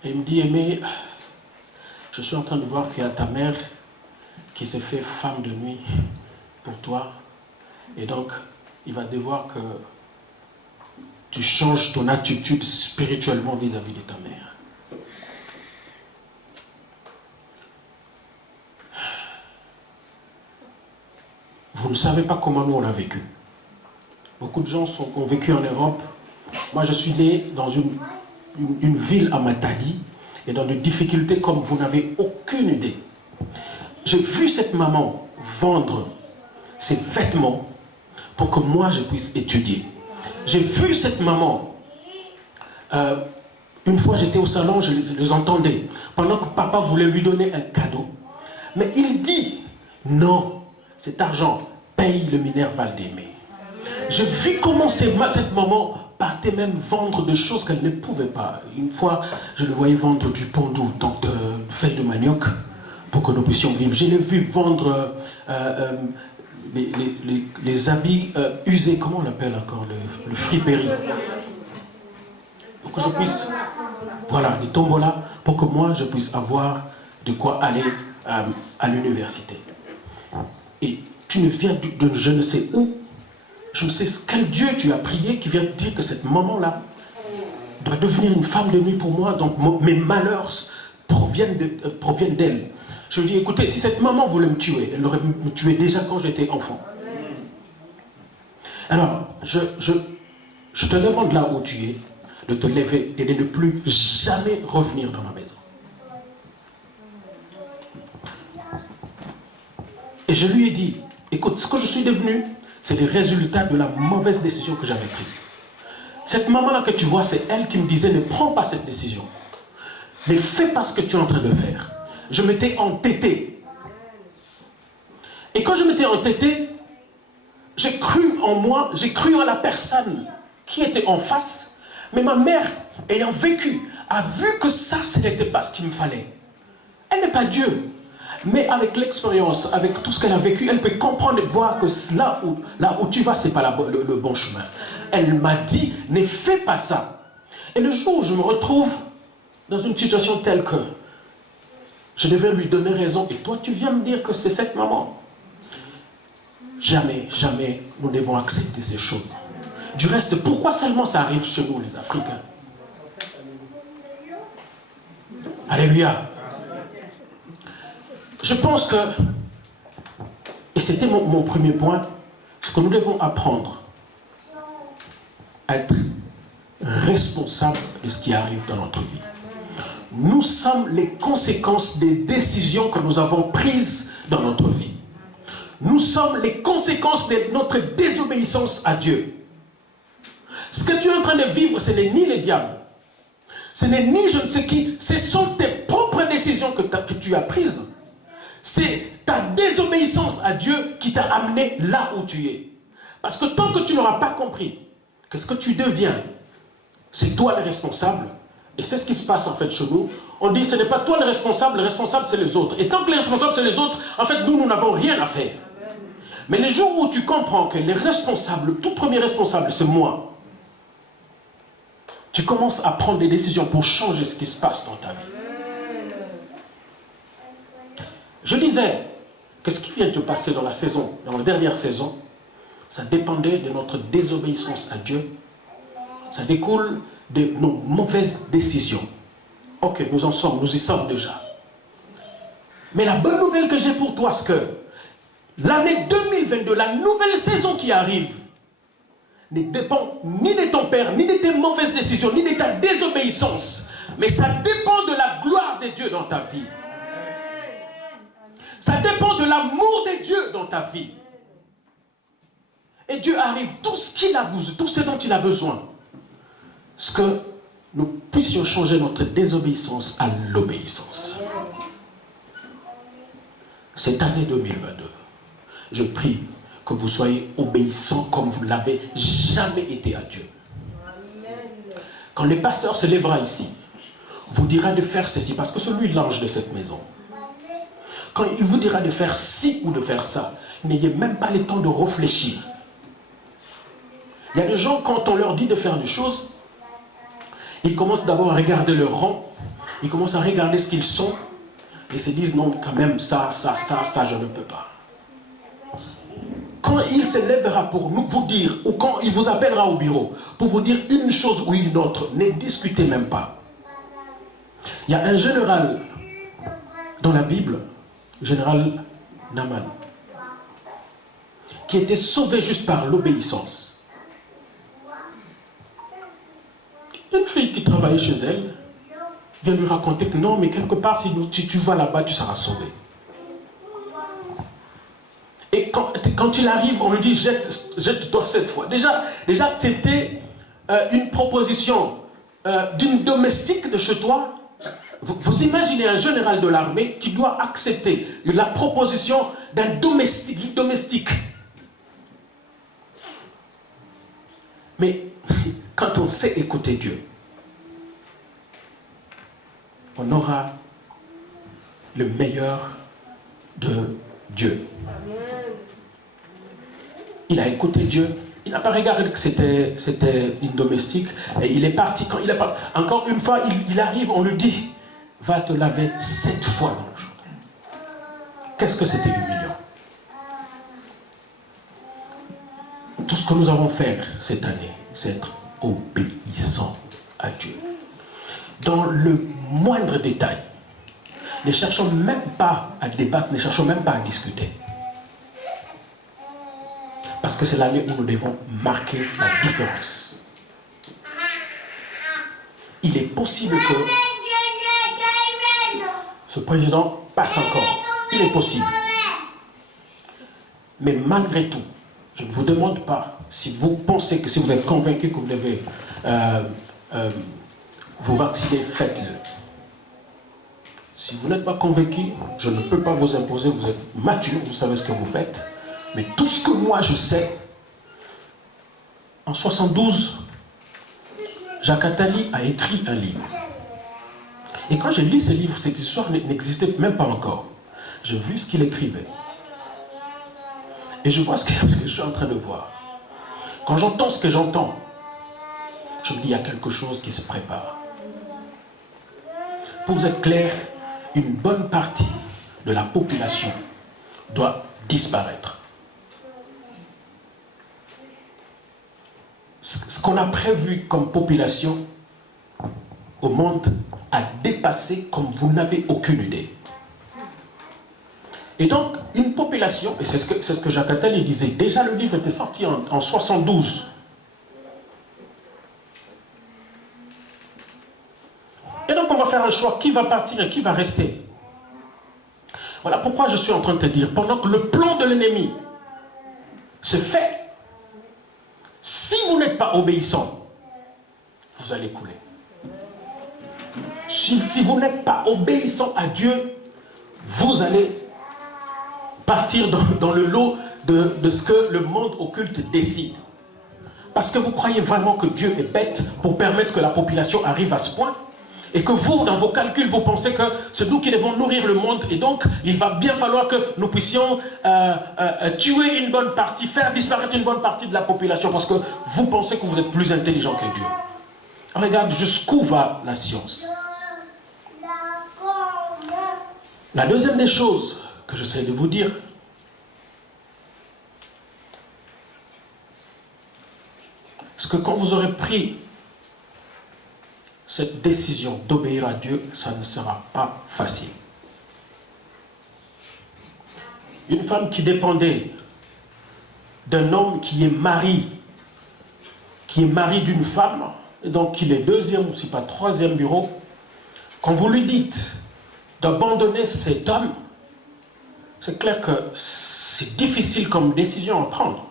Et il me dit, Aimé, je suis en train de voir qu'il y a ta mère qui s'est fait femme de nuit pour toi. Et donc, il va devoir que tu changes ton attitude spirituellement vis-à-vis de ta mère. Vous ne savez pas comment nous on a vécu. Beaucoup de gens ont vécu en Europe. Moi, je suis né dans une ville à Matadi et dans des difficultés comme vous n'avez aucune idée. J'ai vu cette maman vendre ses vêtements pour que moi je puisse étudier. J'ai vu cette maman, une fois j'étais au salon, je les entendais, pendant que papa voulait lui donner un cadeau. Mais il dit, non, cet argent paye le Minerval d'Aimé. J'ai vu comment cette maman partait même vendre des choses qu'elle ne pouvait pas. Une fois, je le voyais vendre du pondou, donc de feuilles de manioc, pour que nous puissions vivre. Je l'ai vu vendre les habits usés, comment on l'appelle encore, le friperie. Pour que je puisse, voilà, les tombolas, pour que moi je puisse avoir de quoi aller à l'université. Et tu ne viens de je ne sais où, je ne sais quel Dieu tu as prié qui vient te dire que cette maman-là doit devenir une femme de nuit pour moi, donc mes malheurs proviennent d'elle. Je lui dis, écoutez, si cette maman voulait me tuer, elle aurait me tué déjà quand j'étais enfant. Alors, je te demande là où tu es, de te lever et de ne plus jamais revenir dans ma maison. Et je lui ai dit, écoute, ce que je suis devenu, c'est le résultat de la mauvaise décision que j'avais prise. Cette maman-là que tu vois, c'est elle qui me disait, ne prends pas cette décision. Ne fais pas ce que tu es en train de faire. Je m'étais entêté. Et quand je m'étais entêté, j'ai cru en moi, j'ai cru en la personne qui était en face. Mais ma mère, ayant vécu, a vu que ça, ce n'était pas ce qu'il me fallait. Elle n'est pas Dieu. Mais avec l'expérience, avec tout ce qu'elle a vécu, elle peut comprendre et voir que là où tu vas, ce n'est pas le bon chemin. Elle m'a dit, ne fais pas ça. Et le jour où je me retrouve dans une situation telle que je devais lui donner raison, et toi tu viens me dire que c'est cette maman. Jamais, jamais nous devons accepter ces choses. Du reste, pourquoi seulement ça arrive chez nous les Africains? Alléluia. Je pense que, et c'était mon premier point, c'est que nous devons apprendre à être responsables de ce qui arrive dans notre vie. Nous sommes les conséquences des décisions que nous avons prises dans notre vie. Nous sommes les conséquences de notre désobéissance à Dieu. Ce que tu es en train de vivre, ce n'est ni le diable, ce n'est ni je ne sais qui, ce sont tes propres décisions que tu as prises. C'est ta désobéissance à Dieu qui t'a amené là où tu es. Parce que tant que tu n'auras pas compris que ce que tu deviens, c'est toi le responsable, et c'est ce qui se passe en fait chez nous, on dit ce n'est pas toi le responsable c'est les autres. Et tant que les responsables c'est les autres, en fait nous n'avons rien à faire. Mais les jours où tu comprends que les responsables, le tout premier responsable c'est moi, tu commences à prendre des décisions pour changer ce qui se passe dans ta vie. Je disais que ce qui vient de se passer dans la saison, dans la dernière saison, ça dépendait de notre désobéissance à Dieu. Ça découle de nos mauvaises décisions. Ok, nous y sommes déjà. Mais la bonne nouvelle que j'ai pour toi, c'est que l'année 2022, la nouvelle saison qui arrive, ne dépend ni de ton père, ni de tes mauvaises décisions, ni de ta désobéissance. Mais ça dépend de la gloire de Dieu dans ta vie. Ça dépend de l'amour de Dieu dans ta vie. Et Dieu arrive tout ce qu'il a besoin, tout ce dont il a besoin. Ce que nous puissions changer notre désobéissance à l'obéissance. Cette année 2022, je prie que vous soyez obéissants comme vous ne l'avez jamais été à Dieu. Quand le pasteur se lèvera ici, vous dira de faire ceci, parce que c'est lui l'ange de cette maison. Quand il vous dira de faire ci ou de faire ça, n'ayez même pas le temps de réfléchir. Il y a des gens, quand on leur dit de faire des choses, ils commencent d'abord à regarder leur rang, ils commencent à regarder ce qu'ils sont, et se disent non, quand même, ça, je ne peux pas. Quand quand il se lèvera pour nous vous dire, ou quand il vous appellera au bureau, pour vous dire une chose ou une autre, ne discutez même pas. Il y a un général dans la Bible, général Naaman, qui était sauvé juste par l'obéissance. Une fille qui travaillait chez elle vient lui raconter que non, mais quelque part, si tu vas là-bas, tu seras sauvé. Et quand il arrive, on lui dit, jette-toi cette fois. Déjà c'était une proposition d'une domestique de chez toi. Vous imaginez un général de l'armée qui doit accepter la proposition d'un domestique. Mais quand on sait écouter Dieu, on aura le meilleur de Dieu. Il a écouté Dieu. Il n'a pas regardé que c'était une domestique. Et il est parti. Quand il est parti, encore une fois, il arrive, on lui dit, va te laver 7 fois dans le jour. Qu'est-ce que c'était humiliant? Tout ce que nous avons fait cette année, c'est être obéissant à Dieu. Dans le moindre détail. Ne cherchons même pas à débattre, ne cherchons même pas à discuter. Parce que c'est l'année où nous devons marquer la différence. Il est possible que ce président passe encore. Il est possible. Mais malgré tout, je ne vous demande pas, si vous pensez que si vous êtes convaincu que vous devez vous vacciner, faites-le. Si vous n'êtes pas convaincu, je ne peux pas vous imposer, vous êtes mature, vous savez ce que vous faites. Mais tout ce que moi je sais, en 72, Jacques Attali a écrit un livre. Et quand j'ai lu ce livre, cette histoire n'existait même pas encore. J'ai vu ce qu'il écrivait. Et je vois ce que je suis en train de voir. Quand j'entends ce que j'entends, je me dis, il y a quelque chose qui se prépare. Pour vous être clair, une bonne partie de la population doit disparaître. Ce qu'on a prévu comme population au monde a dépassé comme vous n'avez aucune idée. Et donc, une population, et c'est ce que Jacques Attali disait, déjà le livre était sorti en 72. Et donc on va faire un choix, qui va partir et qui va rester. Voilà pourquoi je suis en train de te dire, pendant que le plan de l'ennemi se fait, si vous n'êtes pas obéissant, vous allez couler. Si vous n'êtes pas obéissant à Dieu, vous allez partir dans le lot de ce que le monde occulte décide. Parce que vous croyez vraiment que Dieu est bête pour permettre que la population arrive à ce point? Et que vous, dans vos calculs, vous pensez que c'est nous qui devons nourrir le monde. Et donc, il va bien falloir que nous puissions tuer une bonne partie, faire disparaître une bonne partie de la population. Parce que vous pensez que vous êtes plus intelligent que Dieu. Regarde jusqu'où va la science. La deuxième des choses que j'essaie de vous dire, c'est que quand vous aurez pris cette décision d'obéir à Dieu, ça ne sera pas facile. Une femme qui dépendait d'un homme qui est mari d'une femme, et donc il est deuxième ou si pas troisième bureau, quand vous lui dites d'abandonner cet homme, c'est clair que c'est difficile comme décision à prendre.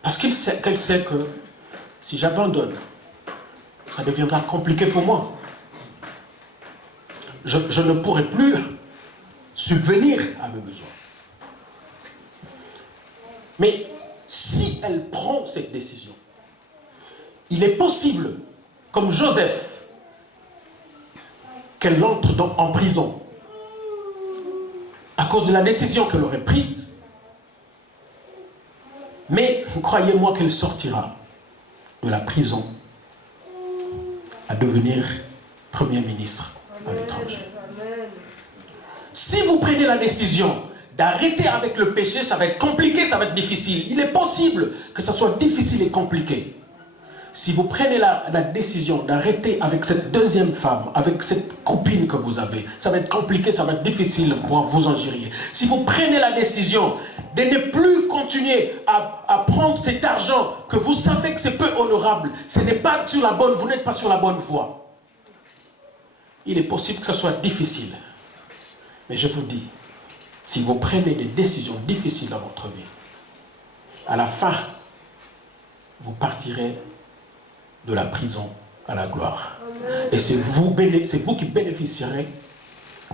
Parce qu'elle sait que si j'abandonne, ça deviendra compliqué pour moi. Je ne pourrai plus subvenir à mes besoins. Mais si elle prend cette décision, il est possible, comme Joseph, qu'elle entre en prison à cause de la décision qu'elle aurait prise. Mais croyez-moi qu'elle sortira de la prison à devenir Premier ministre à l'étranger. Si vous prenez la décision d'arrêter avec le péché, ça va être compliqué, ça va être difficile. Il est possible que ça soit difficile et compliqué. Si vous prenez la décision d'arrêter avec cette deuxième femme, avec cette copine que vous avez, ça va être compliqué, ça va être difficile pour vous en gérer. Si vous prenez la décision de ne plus continuer à prendre cet argent que vous savez que c'est peu honorable, ce n'est pas sur la bonne, vous n'êtes pas sur la bonne voie. Il est possible que ce soit difficile. Mais je vous dis, si vous prenez des décisions difficiles dans votre vie, à la fin, vous partirez de la prison à la gloire. Et c'est vous qui bénéficierez,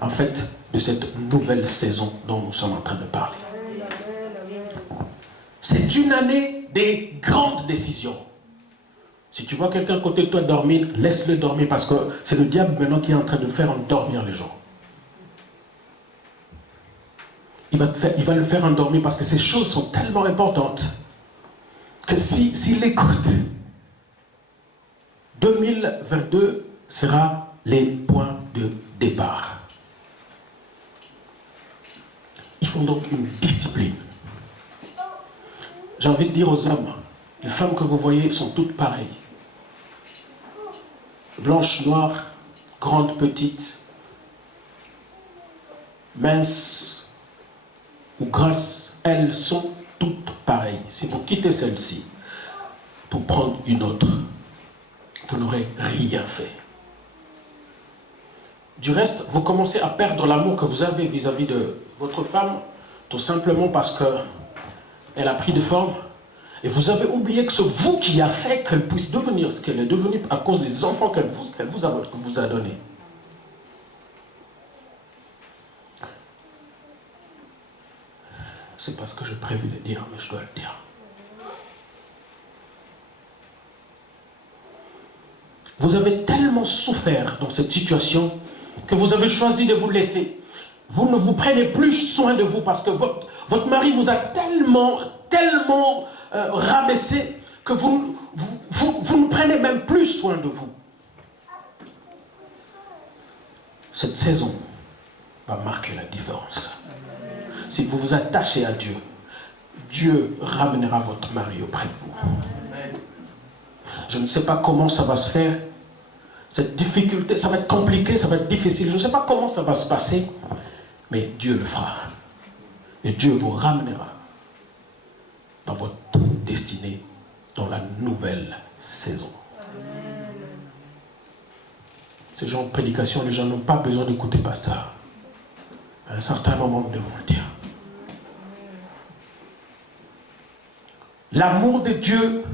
en fait, de cette nouvelle saison dont nous sommes en train de parler. C'est une année des grandes décisions. Si tu vois quelqu'un à côté de toi dormir, laisse-le dormir parce que c'est le diable maintenant qui est en train de faire endormir les gens. Il va le faire endormir parce que ces choses sont tellement importantes que s'il écoute, 2022 sera les points de départ. Il faut donc une discipline. J'ai envie de dire aux hommes, les femmes que vous voyez sont toutes pareilles. Blanches, noires, grandes, petites, minces ou grasses, elles sont toutes pareilles. Si vous quittez celle-ci pour prendre une autre, vous n'aurez rien fait. Du reste, vous commencez à perdre l'amour que vous avez vis-à-vis de votre femme, tout simplement parce qu'elle a pris de forme. Et vous avez oublié que c'est vous qui a fait qu'elle puisse devenir ce qu'elle est devenue à cause des enfants qu'elle vous a donnés. C'est parce que je prévu de le dire, mais je dois le dire. Vous avez tellement souffert dans cette situation que vous avez choisi de vous laisser. Vous ne vous prenez plus soin de vous parce que votre mari vous a tellement rabaissé que vous ne prenez même plus soin de vous. Cette saison va marquer la différence. Si vous vous attachez à Dieu, Dieu ramènera votre mari auprès de vous. Je ne sais pas comment ça va se faire. Cette difficulté, ça va être compliqué, ça va être difficile. Je ne sais pas comment ça va se passer, mais Dieu le fera. Et Dieu vous ramènera dans votre destinée, dans la nouvelle saison. Ce genre de prédication, les gens n'ont pas besoin d'écouter pasteur. À un certain moment, nous devons le dire. L'amour de Dieu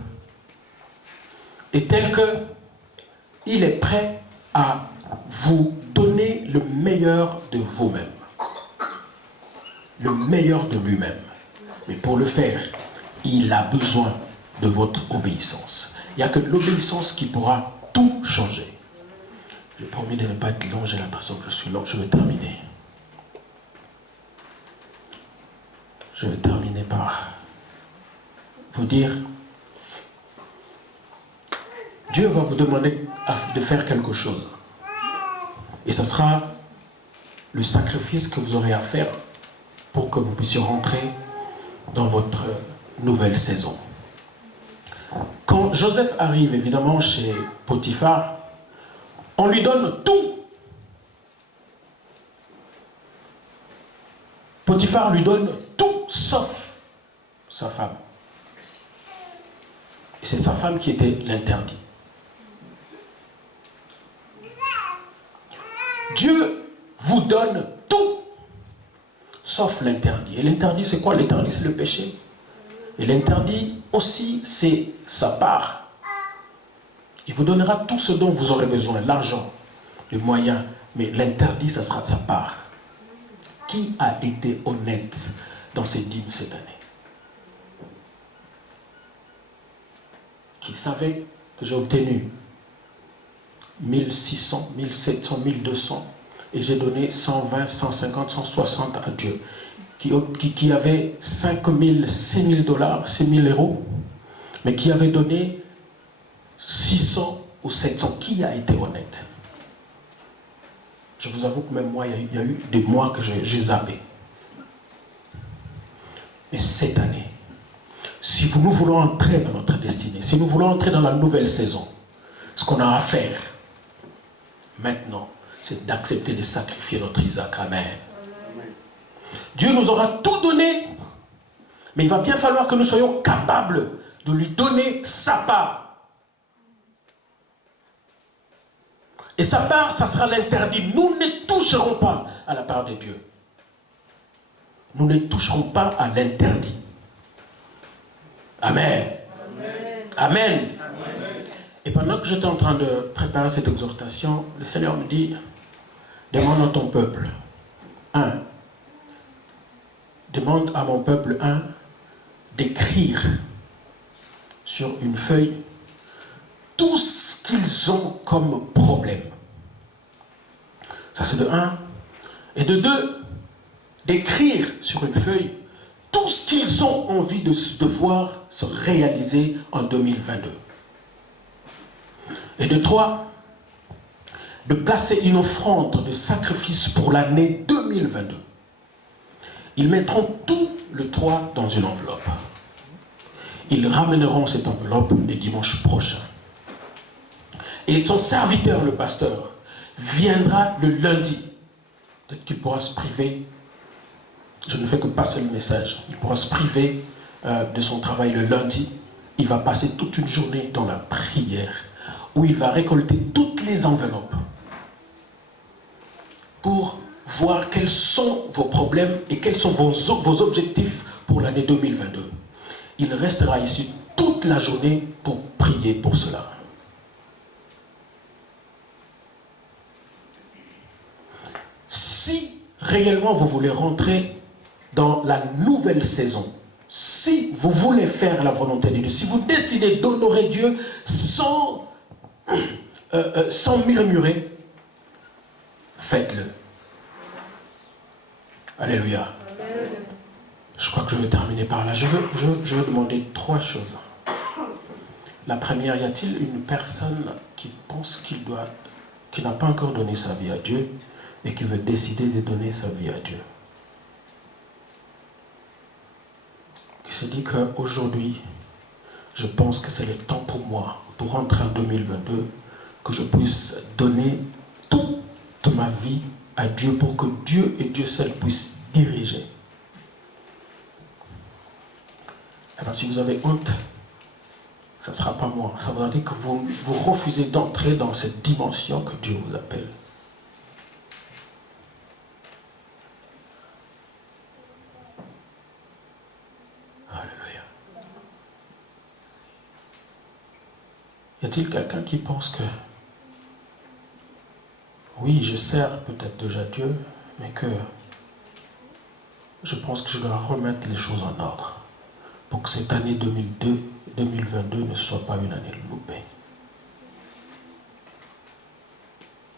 est tel que il est prêt à vous donner le meilleur de vous-même. Le meilleur de lui-même. Mais pour le faire, il a besoin de votre obéissance. Il n'y a que l'obéissance qui pourra tout changer. J'ai promis de ne pas être long, j'ai l'impression que je suis long, je vais terminer. Je vais terminer par vous dire, Dieu va vous demander de faire quelque chose. Et ce sera le sacrifice que vous aurez à faire pour que vous puissiez rentrer dans votre nouvelle saison. Quand Joseph arrive évidemment chez Potiphar, on lui donne tout. Potiphar lui donne tout sauf sa femme. Et c'est sa femme qui était l'interdit. Dieu vous donne tout sauf l'interdit. Et l'interdit, c'est quoi? L'interdit, c'est le péché. Et l'interdit aussi, c'est sa part. Il vous donnera tout ce dont vous aurez besoin, l'argent, les moyens, mais l'interdit, ça sera de sa part. Qui a été honnête dans ses dîmes cette année? Qui savait que j'ai obtenu 1600, 1700, 1200 et j'ai donné 120, 150, 160 à Dieu. Qui avait 5000, 6000 $, 6000 €, mais qui avait donné 600 ou 700. Qui a été honnête? Je vous avoue que même moi, il y a eu des mois que j'ai zappé. Mais cette année, si nous voulons entrer dans notre destinée, si nous voulons entrer dans la nouvelle saison, ce qu'on a à faire maintenant, c'est d'accepter de sacrifier notre Isaac. Amen. Dieu nous aura tout donné, mais il va bien falloir que nous soyons capables de lui donner sa part. Et sa part, ça sera l'interdit. Nous ne toucherons pas à la part de Dieu. Nous ne toucherons pas à l'interdit. Amen. Amen. Amen. Et pendant que j'étais en train de préparer cette exhortation, le Seigneur me dit, demande à ton peuple, demande à mon peuple, d'écrire sur une feuille tout ce qu'ils ont comme problème. Ça c'est de 1. Et de 2, d'écrire sur une feuille tout ce qu'ils ont envie de voir se réaliser en 2022. Et de 3, de placer une offrande de sacrifice pour l'année 2022. Ils mettront tout le 3 dans une enveloppe. Ils ramèneront cette enveloppe le dimanche prochain. Et son serviteur, le pasteur, viendra le lundi. Peut-être qu'il pourra se priver. Je ne fais que passer le message. Il pourra se priver de son travail le lundi. Il va passer toute une journée dans la prière où il va récolter toutes les enveloppes pour voir quels sont vos problèmes et quels sont vos objectifs pour l'année 2022. Il restera ici toute la journée pour prier pour cela. Si réellement vous voulez rentrer dans la nouvelle saison, si vous voulez faire la volonté de Dieu, si vous décidez d'honorer Dieu sans murmurer, faites-le. Alléluia. Amen. Je crois que je vais terminer par là. Je veux demander 3 choses. La première, y a-t-il une personne qui pense qui n'a pas encore donné sa vie à Dieu et qui veut décider de donner sa vie à Dieu? Qui se dit qu'aujourd'hui, je pense que c'est le temps pour moi, pour rentrer en 2022, que je puisse donner toute ma vie à Dieu pour que Dieu et Dieu seul puissent diriger. Alors si vous avez honte, ça ne sera pas moi. Ça voudra dire que vous refusez d'entrer dans cette dimension que Dieu vous appelle. Alléluia. Y a-t-il quelqu'un qui pense que oui, je sers peut-être déjà Dieu, mais que je pense que je dois remettre les choses en ordre pour que cette année 2022 ne soit pas une année loupée.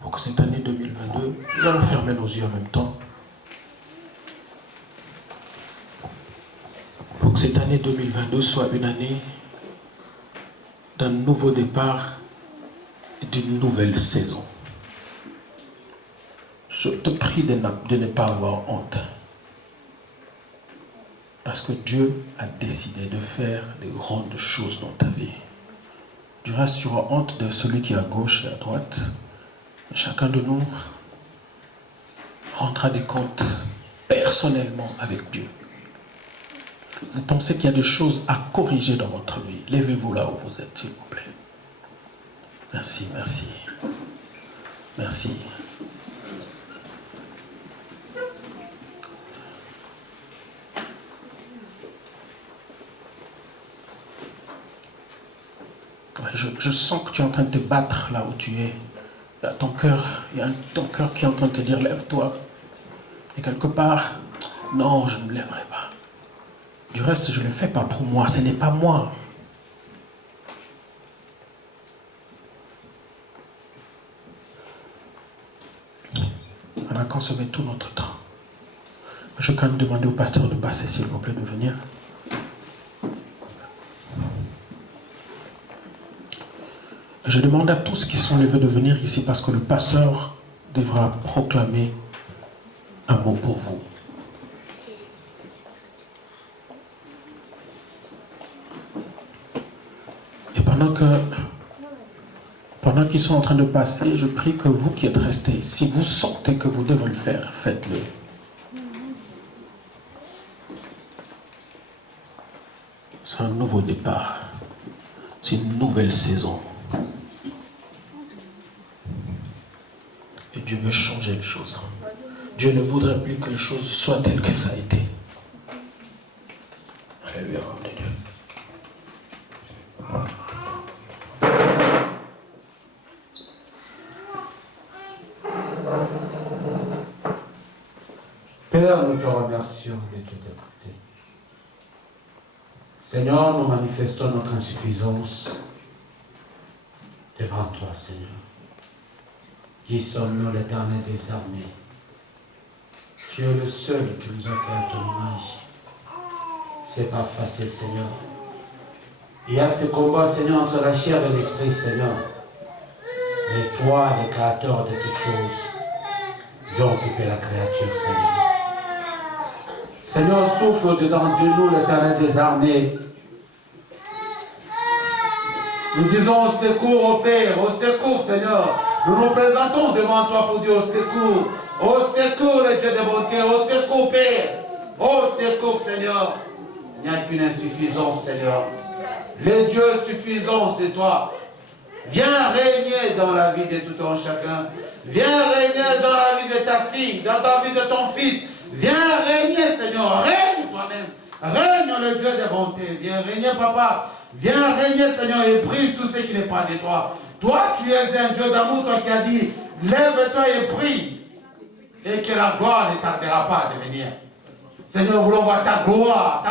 Pour que cette année 2022, nous allons fermer nos yeux en même temps. Pour que cette année 2022 soit une année d'un nouveau départ et d'une nouvelle saison. Je te prie de ne pas avoir honte. Parce que Dieu a décidé de faire des grandes choses dans ta vie. Du reste, tu auras honte de celui qui est à gauche et à droite. Et chacun de nous rendra des comptes personnellement avec Dieu. Vous pensez qu'il y a des choses à corriger dans votre vie. Levez-vous là où vous êtes, s'il vous plaît. Merci, merci. Merci. Je sens que tu es en train de te battre là où tu es. Il y a ton cœur qui est en train de te dire, lève-toi. Et quelque part, non, je ne me lèverai pas. Du reste, je ne le fais pas pour moi, ce n'est pas moi. On a consommé tout notre temps. Je vais quand même demander au pasteur de passer, s'il vous plaît, de venir. Je demande à tous qui sont levés de venir ici parce que le pasteur devra proclamer un mot pour vous. Pendant qu'ils sont en train de passer, je prie que vous qui êtes restés, si vous sentez que vous devez le faire, faites-le. C'est un nouveau départ. C'est une nouvelle saison. Et Dieu veut changer les choses. Dieu ne voudrait plus que les choses soient telles qu'elles ont été. Alléluia, homme de Dieu. Père, nous te remercions de te écouter. Seigneur, nous manifestons notre insuffisance devant toi, Seigneur. Qui sommes-nous, l'Éternel des armées? Tu es le seul qui nous a fait à ton image. C'est pas facile, Seigneur. Il y a ce combat, Seigneur, entre la chair et l'esprit, Seigneur. Et toi, le créateur de toutes choses, viens occuper la créature, Seigneur. Seigneur, souffle dedans de nous, l'Éternel des armées. Nous disons au secours, au Père, au secours, Seigneur. Nous nous présentons devant toi pour dire au secours. Au secours, le Dieu de bonté. Au secours, Père. Au secours, Seigneur. Il n'y a qu'une insuffisance, Seigneur. Le Dieu suffisant, c'est toi. Viens régner dans la vie de tout un chacun. Viens régner dans la vie de ta fille, dans la vie de ton fils. Viens régner, Seigneur. Règne toi-même. Règne le Dieu de bonté. Viens régner, Papa. Viens régner, Seigneur, et brise tout ce qui n'est pas de toi. Toi, tu es un Dieu d'amour, toi qui as dit, lève-toi et prie. Et que la gloire ne tardera pas de venir. Seigneur, nous voulons voir ta gloire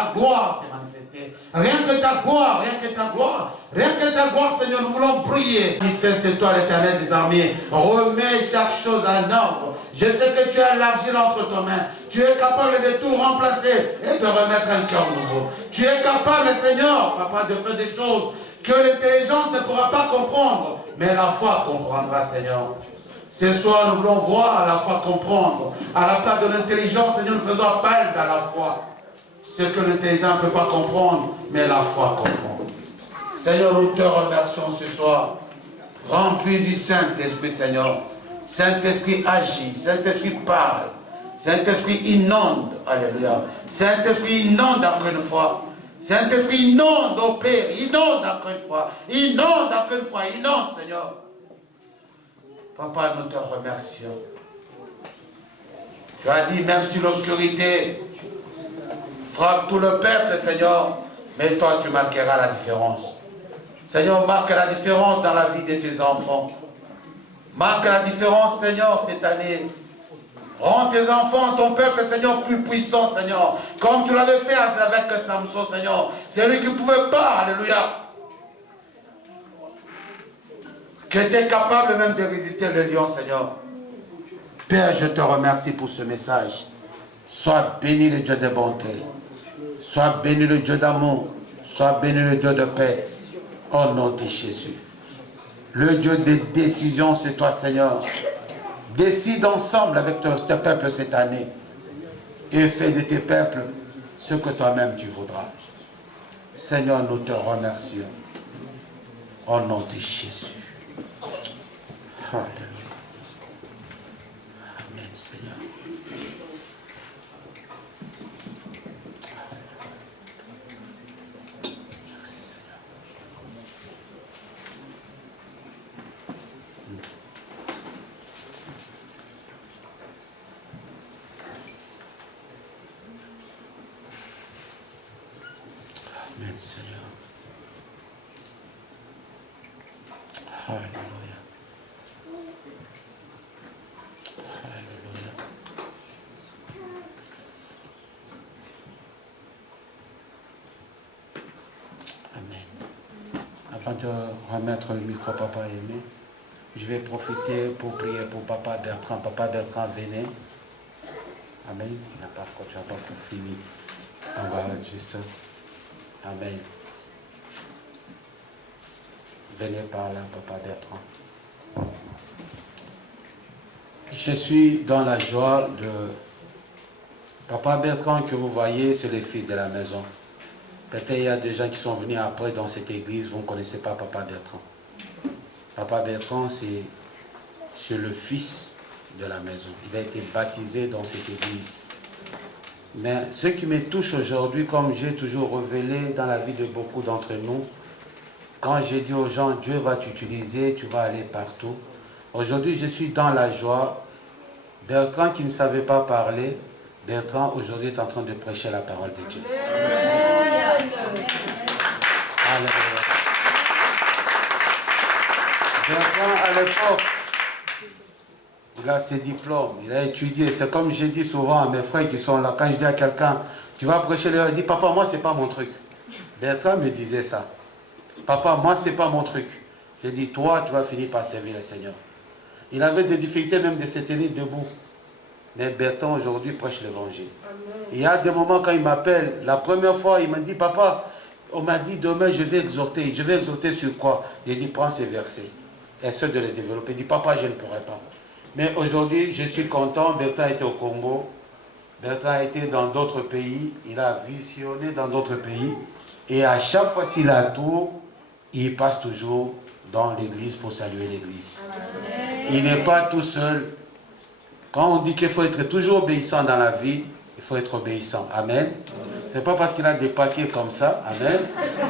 se manifester. Rien que ta gloire, rien que ta gloire, rien que ta gloire, Seigneur, nous voulons prier. Manifeste-toi, l'Éternel des armées. Remets chaque chose en ordre. Je sais que tu as élargi entre tes mains. Tu es capable de tout remplacer et de remettre un cœur nouveau. Tu es capable, Seigneur, Papa, de faire des choses que l'intelligence ne pourra pas comprendre, mais la foi comprendra, Seigneur. Ce soir, nous voulons voir la foi comprendre. À la place de l'intelligence, Seigneur, nous faisons appel à la foi. Ce que l'intelligence ne peut pas comprendre, mais la foi comprend. Seigneur, nous te remercions ce soir. Rempli du Saint-Esprit, Seigneur. Saint-Esprit agit, Saint-Esprit parle. Saint-Esprit inonde. Alléluia. Saint-Esprit inonde encore une fois. Saint-Esprit inonde au Père. Inonde encore une fois. Inonde encore une fois. Inonde, Seigneur. Papa, nous te remercions. Tu as dit, même si l'obscurité frappe tout le peuple, Seigneur, mais toi, tu marqueras la différence. Seigneur, marque la différence dans la vie de tes enfants. Marque la différence, Seigneur, cette année. Rends tes enfants, ton peuple, Seigneur, plus puissant, Seigneur. Comme tu l'avais fait avec Samson, Seigneur. C'est lui qui ne pouvait pas, alléluia. Qui était capable même de résister le lion, Seigneur. Père, je te remercie pour ce message. Sois béni le Dieu de bonté. Sois béni le Dieu d'amour. Sois béni le Dieu de paix. Au nom de Jésus. Le Dieu des décisions, c'est toi, Seigneur. Décide ensemble avec ton peuple cette année. Et fais de tes peuples ce que toi-même tu voudras. Seigneur, nous te remercions. Au nom de Jésus. Alléluia. Amen, Seigneur. Merci, Seigneur. Amen, Seigneur. Alléluia. Avant de remettre le micro, Papa aimé, je vais profiter pour prier pour Papa Bertrand. Papa Bertrand, venez. Amen. Il n'a pas encore fini. On va juste. Amen. Venez par là, Papa Bertrand. Je suis dans la joie de Papa Bertrand que vous voyez, c'est le fils de la maison. Peut-être il y a des gens qui sont venus après dans cette église, vous ne connaissez pas Papa Bertrand. Papa Bertrand, c'est le fils de la maison. Il a été baptisé dans cette église. Mais ce qui me touche aujourd'hui, comme j'ai toujours révélé dans la vie de beaucoup d'entre nous, quand j'ai dit aux gens, Dieu va t'utiliser, tu vas aller partout. Aujourd'hui, je suis dans la joie. Bertrand qui ne savait pas parler, Bertrand aujourd'hui est en train de prêcher la parole de Dieu. Alléluia. Bertrand, à l'époque, il a ses diplômes, il a étudié. C'est comme j'ai dit souvent à mes frères qui sont là, quand je dis à quelqu'un, tu vas prêcher, il dit, papa, moi, c'est pas mon truc. Bertrand me disait ça. Papa, moi, c'est pas mon truc. J'ai dit, toi, tu vas finir par servir le Seigneur. Il avait des difficultés même de se tenir debout. Mais Bertrand, aujourd'hui, prêche l'évangile. Il y a des moments quand il m'appelle, la première fois, il m'a dit, papa, on m'a dit, demain, je vais exhorter. Je vais exhorter sur quoi? J'ai dit, prends ces versets. Essaie de les développer. Il dit, papa, je ne pourrai pas. Mais aujourd'hui, je suis content. Bertrand était au Congo. Bertrand a été dans d'autres pays. Il a visionné dans d'autres pays. Et à chaque fois s'il a un tour, il passe toujours dans l'église pour saluer l'église. Il n'est pas tout seul. Quand on dit qu'il faut être toujours obéissant dans la vie, il faut être obéissant. Amen. Ce n'est pas parce qu'il a des paquets comme ça. Amen.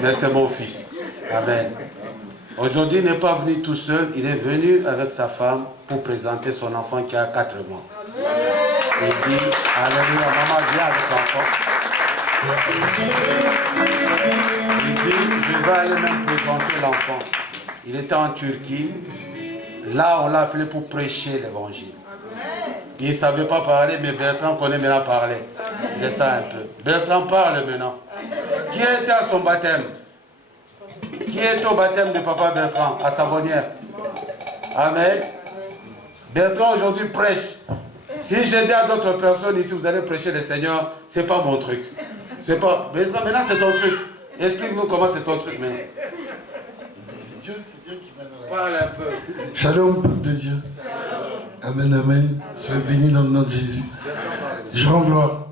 Mais c'est mon fils. Amen. Aujourd'hui, il n'est pas venu tout seul. Il est venu avec sa femme pour présenter son enfant qui a 4 mois. Il dit, alléluia, maman, viens avec l'enfant. Il dit, je vais aller même présenter l'enfant. Il était en Turquie. Là, on l'a appelé pour prêcher l'évangile. Il ne savait pas parler, mais Bertrand connaît maintenant parler. C'est ça un peu. Bertrand parle maintenant. Qui était à son baptême? Qui est au baptême de papa Bertrand, à Savonnière? Amen. Bertrand aujourd'hui prêche. Si j'ai dit à d'autres personnes ici, vous allez prêcher le Seigneur, ce n'est pas mon truc. C'est pas. Bertrand, maintenant c'est ton truc. Explique-nous comment c'est ton truc maintenant. C'est Dieu qui m'a donné. Parle un peu. Shalom, peuple de Dieu. Amen, amen. Soyez bénis dans le nom de Jésus. Je rends gloire.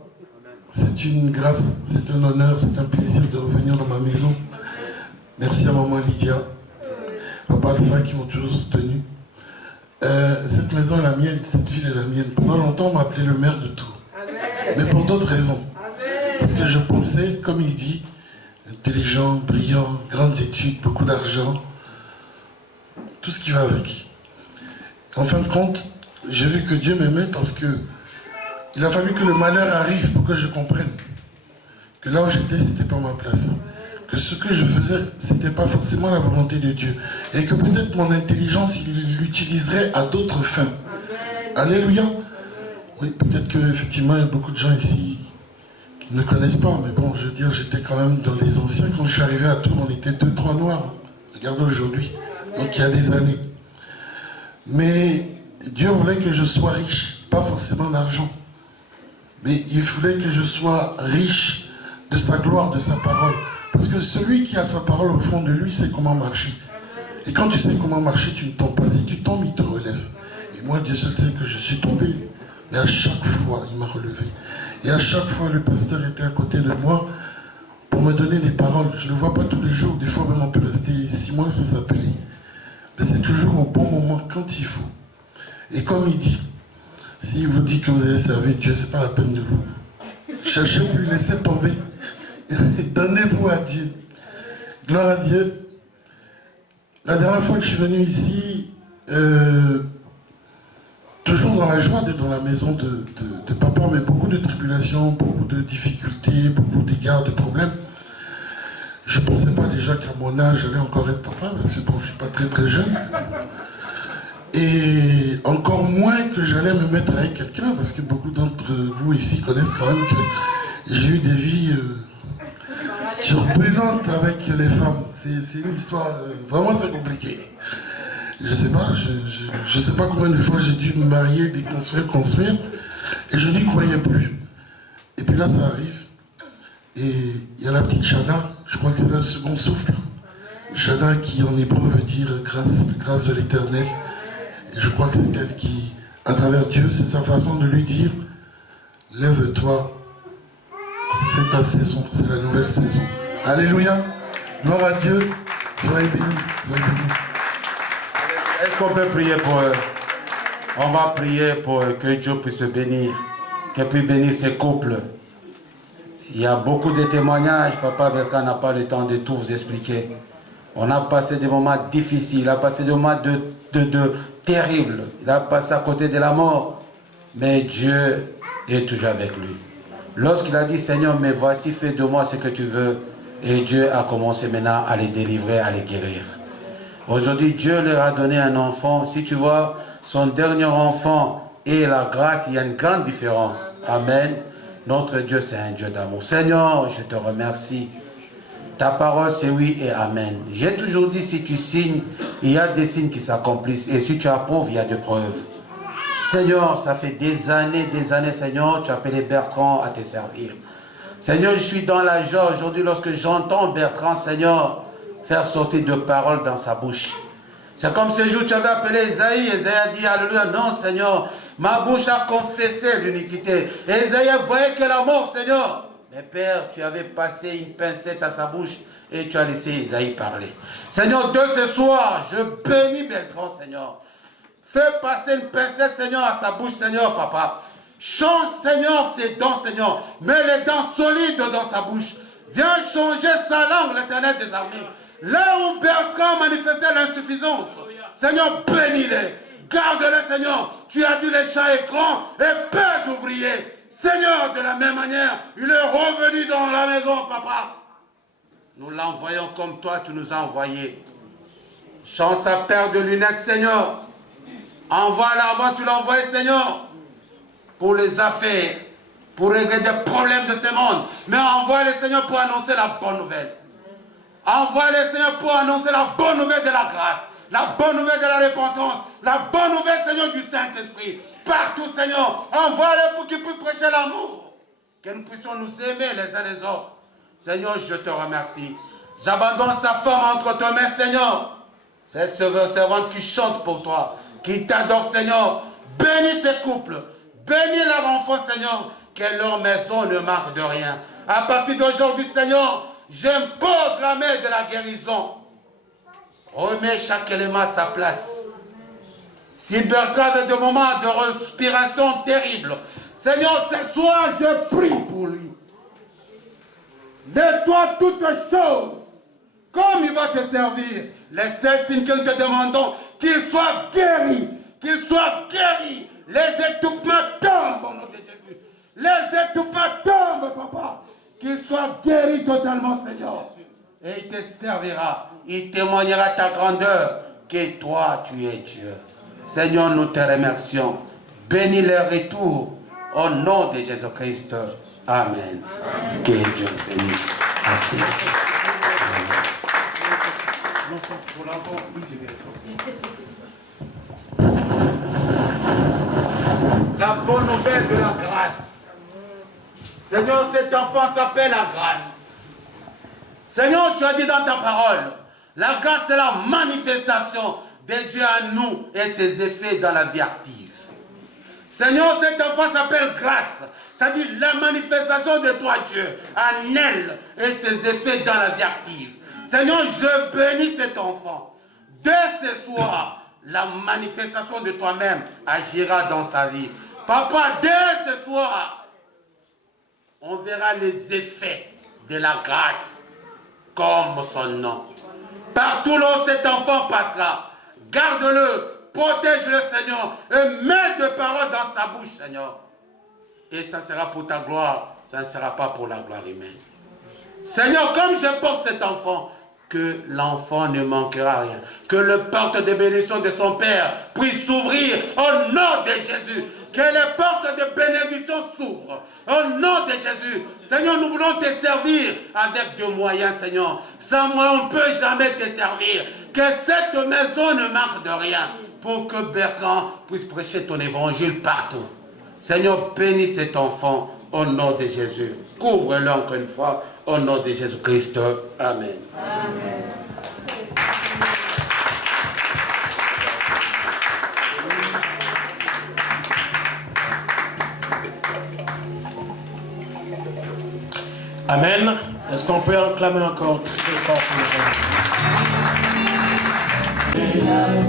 C'est une grâce, c'est un honneur, c'est un plaisir de revenir dans ma maison. Merci à maman Lydia, papa Alpha qui m'ont toujours soutenu. Cette maison est la mienne, cette ville est la mienne. Pendant longtemps, on m'appelait le maire de Tours. Mais pour d'autres raisons. Parce que je pensais, comme il dit, intelligent, brillant, grandes études, beaucoup d'argent, tout ce qui va avec. En fin de compte, j'ai vu que Dieu m'aimait parce que il a fallu que le malheur arrive pour que je comprenne que là où j'étais, c'était pas ma place. Que ce que je faisais, c'était pas forcément la volonté de Dieu. Et que peut-être mon intelligence, il l'utiliserait à d'autres fins. Alléluia. Oui, peut-être qu'effectivement, il y a beaucoup de gens ici qui ne connaissent pas. Mais bon, je veux dire, j'étais quand même dans les anciens. Quand je suis arrivé à Tours, on était 2-3 noirs. Regardez aujourd'hui. Donc il y a des années. Mais Dieu voulait que je sois riche. Pas forcément d'argent. Mais il voulait que je sois riche de sa gloire, de sa parole. Parce que celui qui a sa parole au fond de lui sait comment marcher. Et quand tu sais comment marcher, tu ne tombes pas. Si tu tombes, il te relève. Et moi, Dieu seul sait que je suis tombé. Mais à chaque fois, il m'a relevé. Et à chaque fois, le pasteur était à côté de moi pour me donner des paroles. Je ne le vois pas tous les jours. Des fois, même on peut rester 6 mois sans s'appeler. Mais c'est toujours au bon moment, quand il faut. Et comme il dit, s'il vous dit que vous allez servir Dieu, ce n'est pas la peine de vous. Cherchez pour lui laisser tomber. Donnez-vous à Dieu. Gloire à Dieu. La dernière fois que je suis venu ici, toujours dans la joie d'être dans la maison de papa, mais beaucoup de tribulations, beaucoup de difficultés, beaucoup d'égards, de problèmes. Je ne pensais pas déjà qu'à mon âge, j'allais encore être papa, parce que bon, je ne suis pas très très jeune. Et encore moins que j'allais me mettre avec quelqu'un, parce que beaucoup d'entre vous ici connaissent quand même que j'ai eu des vies turbulentes avec les femmes. C'est une histoire, vraiment c'est compliqué. Je sais pas, je sais pas combien de fois j'ai dû me marier, construire, et je n'y croyais plus. Et puis là ça arrive, et il y a la petite Chana, je crois que c'est le second souffle. Chana qui en hébreu veut dire grâce de l'Éternel. Et je crois que c'est elle qui, à travers Dieu, c'est sa façon de lui dire, lève-toi, c'est ta saison, c'est la nouvelle saison. Alléluia. Gloire à Dieu. Soyez bénis. Soyez bénis. Est-ce qu'on peut prier pour eux? On va prier pour que Dieu puisse bénir, qu'il puisse bénir ces couples. Il y a beaucoup de témoignages. Papa Bertrand n'a pas le temps de tout vous expliquer. On a passé des moments difficiles, il a passé des moments terribles. Il a passé à côté de la mort. Mais Dieu est toujours avec lui. Lorsqu'il a dit, Seigneur, mais voici, fais de moi ce que tu veux. Et Dieu a commencé maintenant à les délivrer, à les guérir. Aujourd'hui, Dieu leur a donné un enfant. Si tu vois, son dernier enfant et la grâce, il y a une grande différence. Amen. Notre Dieu, c'est un Dieu d'amour. Seigneur, je te remercie. Ta parole, c'est oui et amen. J'ai toujours dit, si tu signes, il y a des signes qui s'accomplissent. Et si tu approuves, il y a des preuves. Seigneur, ça fait des années, Seigneur, tu as appelé Bertrand à te servir. Seigneur, je suis dans la joie aujourd'hui lorsque j'entends Bertrand, Seigneur, faire sortir de paroles dans sa bouche. C'est comme ce jour où tu avais appelé Esaïe. Esaïe a dit, alléluia, non, Seigneur, ma bouche a confessé l'iniquité. Esaïe voyait que la mort, Seigneur. Mais Père, tu avais passé une pincette à sa bouche et tu as laissé Esaïe parler. Seigneur, de ce soir, je bénis Bertrand, Seigneur. Fais passer une pincette, Seigneur, à sa bouche, Seigneur, papa. Change, Seigneur, ses dents, Seigneur. Mets les dents solides dans sa bouche. Viens changer sa langue, l'Éternel des armées. Là où Bertrand manifestait l'insuffisance, Seigneur, bénis-les. Garde-les, Seigneur. Tu as dit les champs est grand et peu d'ouvriers. Seigneur, de la même manière, il est revenu dans la maison, papa. Nous l'envoyons comme toi, tu nous as envoyés. Change sa paire de lunettes, Seigneur. Envoie-la avant, tu l'as envoyé, Seigneur, pour les affaires, pour régler des problèmes de ce monde. Mais envoie-les, Seigneur, pour annoncer la bonne nouvelle. Envoie-les, Seigneur, pour annoncer la bonne nouvelle de la grâce, la bonne nouvelle de la repentance, la bonne nouvelle, Seigneur, du Saint-Esprit. Partout, Seigneur, envoie-les pour qu'ils puissent prêcher l'amour. Que nous puissions nous aimer les uns les autres. Seigneur, je te remercie. J'abandonne sa femme entre tes mains, Seigneur. C'est ce servante qui chante pour toi, qui t'adore, Seigneur. Bénis ces couples, bénis leurs enfants, Seigneur, que leur maison ne manque de rien. À partir d'aujourd'hui, Seigneur, j'impose la main de la guérison. Remets chaque élément à sa place. Si Bertrand avait des moments de respiration terribles, Seigneur, ce soir, je prie pour lui. Nettoie toutes choses, comme il va te servir. Les 16 signes que nous te demandons, qu'il soit guéri, qu'il soit guéri. Les étouffements tombent au nom de Jésus. Les étouffements tombent, papa. Qu'il soit guéri totalement, Seigneur. Et il te servira, il témoignera ta grandeur, que toi, tu es Dieu. Seigneur, nous te remercions. Bénis leur retour au nom de Jésus-Christ. Amen. Amen. Que Dieu bénisse. Merci. La bonne nouvelle de la grâce. Seigneur, cet enfant s'appelle la grâce. Seigneur, tu as dit dans ta parole, la grâce c'est la manifestation de Dieu à nous et ses effets dans la vie active. Seigneur, cet enfant s'appelle grâce. C'est-à-dire la manifestation de toi, Dieu, en elle et ses effets dans la vie active. Seigneur, je bénis cet enfant. Dès ce soir, la manifestation de toi-même agira dans sa vie. Papa, dès ce soir, on verra les effets de la grâce comme son nom. Partout là où cet enfant passera, garde-le, protège-le, Seigneur, et mets de paroles dans sa bouche, Seigneur. Et ça sera pour ta gloire, ça ne sera pas pour la gloire humaine. Seigneur, comme je porte cet enfant, que l'enfant ne manquera rien. Que le porte de bénédiction de son Père puisse s'ouvrir au nom de Jésus. Que les portes de bénédiction s'ouvrent au nom de Jésus. Seigneur, nous voulons te servir avec des moyens, Seigneur. Sans moi, on ne peut jamais te servir. Que cette maison ne manque de rien pour que Bertrand puisse prêcher ton évangile partout. Seigneur, bénis cet enfant au nom de Jésus. Couvre-le encore une fois au nom de Jésus-Christ. Amen. Amen. Amen. Est-ce qu'on peut acclamer encore très fort pour le Seigneur?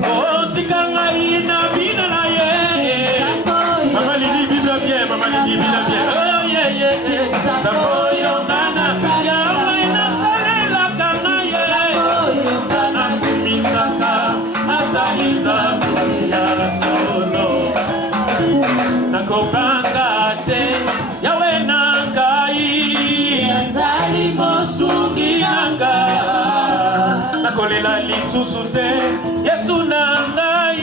Oh, Tikangaï, Nabina, Maman Lili, vive bien, Maman Lili, vive bien. Oh, yeah, yeah, Sabo, Yondana, Yahweh, Nasalela, Kanaye, Misaka, Azaliza, Solo, Nakopanga, Yahweh, Nangai, Azali, Mosugi, Nanga, Nakolela, Lisusute, Yesu, Nangai,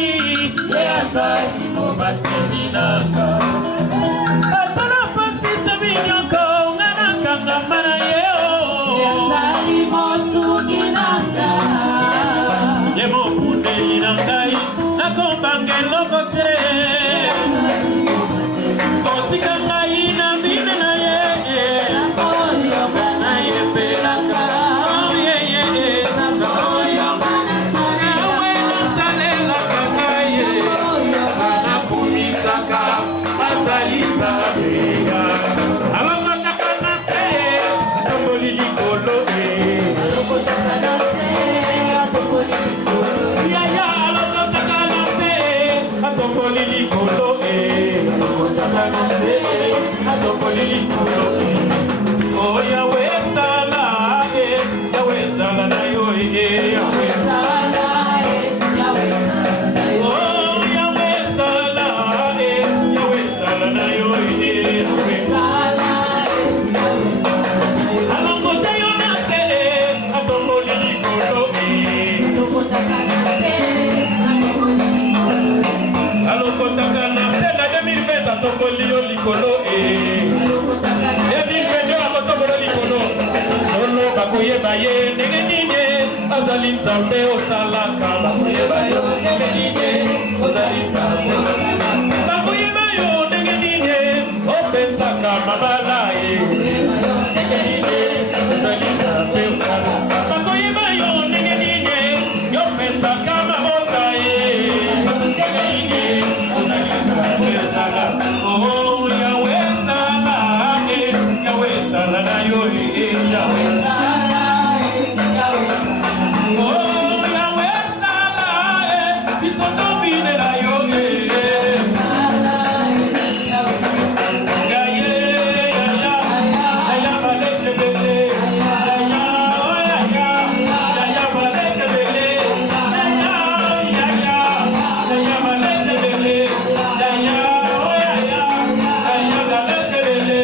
Azali, Mobatini, Nanga, Atana, Pasita, Vinyoko, Nanakanga, Manayo, Azali, Mosugi, Nanga, Yemo, Pune, Nangai, Nakombange, Lokote, Otikangai, Nabina, oh Yahweh Sala, Yahweh Sala na yo, Yahweh Sala, Yahweh Sala, oh Yahweh Sala, Yahweh Sala na yo, Yahweh Sala, Yahweh Sala. Alongote yo na se, atongo lili kolo, alongote kana se, alongote kana se na 2020 atongo lio likolo. Solo bakuye baye negenine azali nzambe osalaka bakuye bayo negenine ozali nzambe osalaka bakuye bayo negenine opesaka mabala ye negenine ozali nzambe osalaka bakuye bayo negenine opesaka mabota ye negenine ozali nzambe osalaka oh Yahweh Sala Yahweh Sala na yo Yahweh Sala, Yahweh Sala, oh Yahweh Sala, Isotobine la yo Sala, Yahweh Sala, Gaye, Yaya baleke bele, Yaya, oh Yaya baleke bele, Yaya baleke bele, Yaya, oh Yaya baleke bele.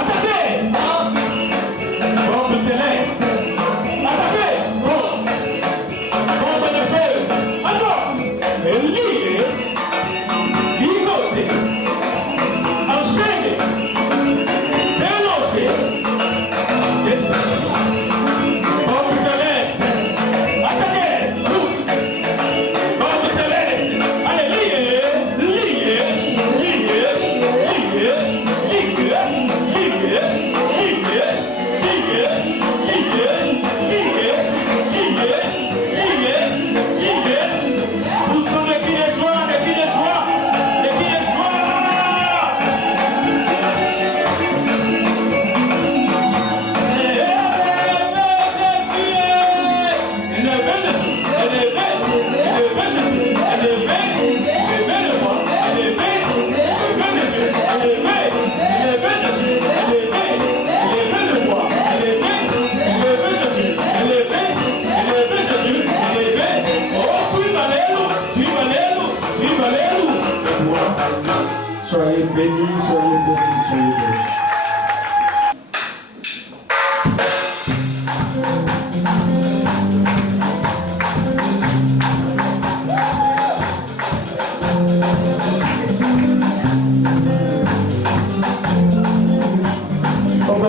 Attaquez! Soyez bénis, soyez bénis, soyez bénis.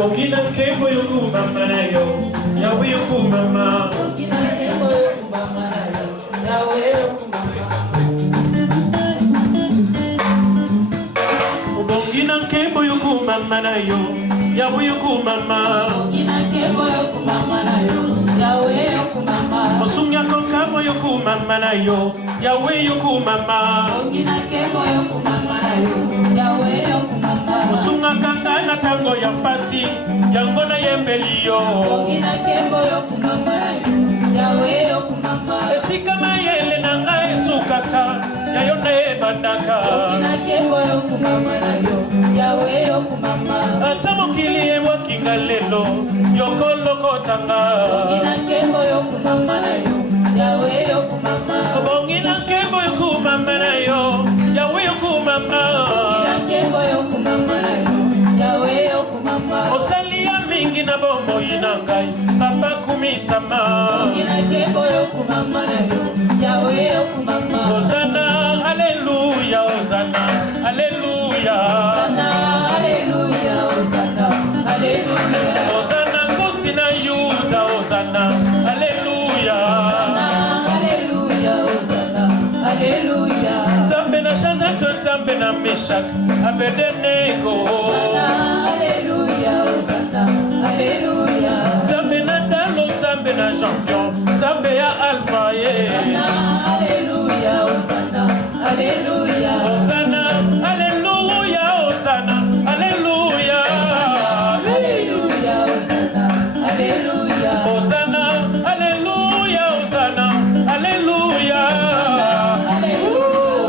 Ogina kembo yoku mama na yo, yawe yoku mama. Ogina kembo yoku mama na yo, yawe yoku mama. Ogina kembo yoku mama na yo, yawe yoku mama. Ogina kembo yoku mama na yo, yawe yoku mama. Mosunya konkamo yoku mama na yo, yawe yoku mama. Ogina kembo yoku mama na yo, yawe yoku mama. Mosunga kanga na tango ya pasi, yango na yembeli yo. Ogina kembo yoku mama na yo, yawe yoku mama. Esika mayele na nga esukaka, yayo na ebandaka. Ogina kembo yoku mama na yo, yawe yoku mama. Ata mokili ewakinga lelo, yoko loko tanga. Ogina kembo yoku mama na yo, yawe yoku mama. Ogina kembo yoku mama na yo, yawe yoku mama. Ogina kembo yoku mama na yo, yawe yoku mama. Osalia mingi na bombo inangai, papa kumisama. Ogina kembo yoku mama na yo, yawe yoku mama. Hosanna, haleluya, Hosanna, haleluya. Hosanna, haleluya, Hosanna, haleluya. Hosanna kusina Yuda, Hosanna, haleluya. Hosanna, haleluya, Hosanna, haleluya. Zambe na Shadrach, Zambe na Meshach, Abednego. Hosanna, haleluya, Hosanna, haleluya. Zambe na Dalo, Zambe na Champion, Zambe ya Alpha, Hosanna, haleluya, Hosanna, haleluya. Hosanna, haleluya, Hosanna, haleluya. Haleluya, Hosanna, haleluya. Hosanna, haleluya, Hosanna, haleluya. Hallelujah.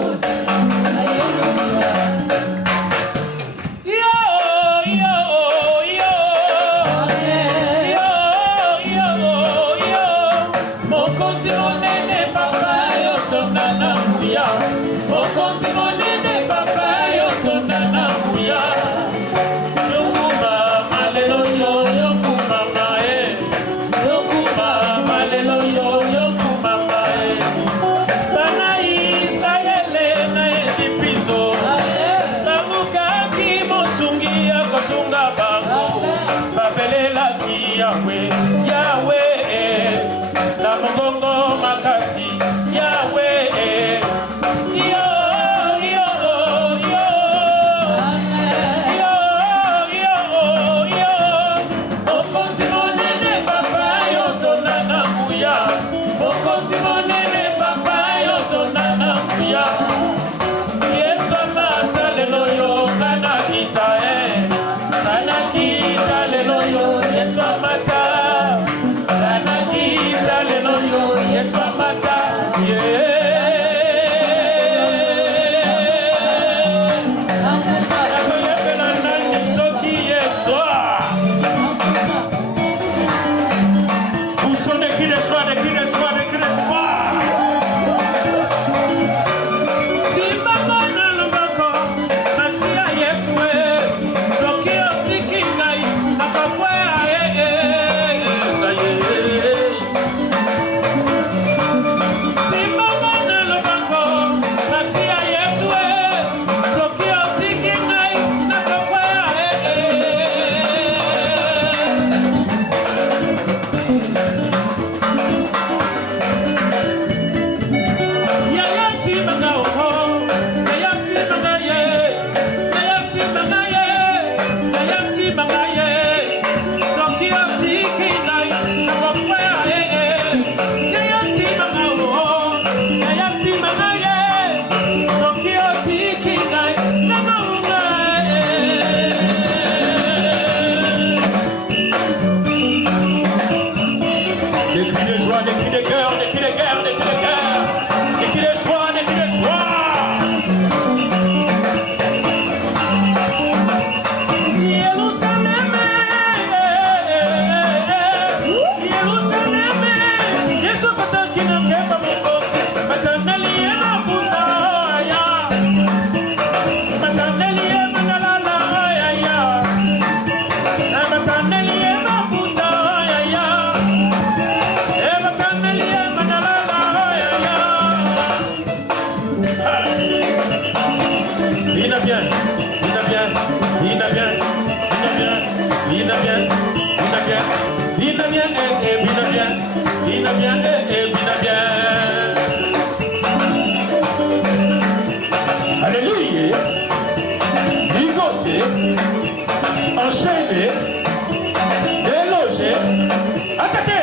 Yo, yo, yo. bien, Vina bien, Vina bien, Vina bien, Vina bien, Vina bien, Vina bien, Vina bien, Vina bien, Vina bien. Alléluia. Ligoté, enchaîné, délogé, attaqué.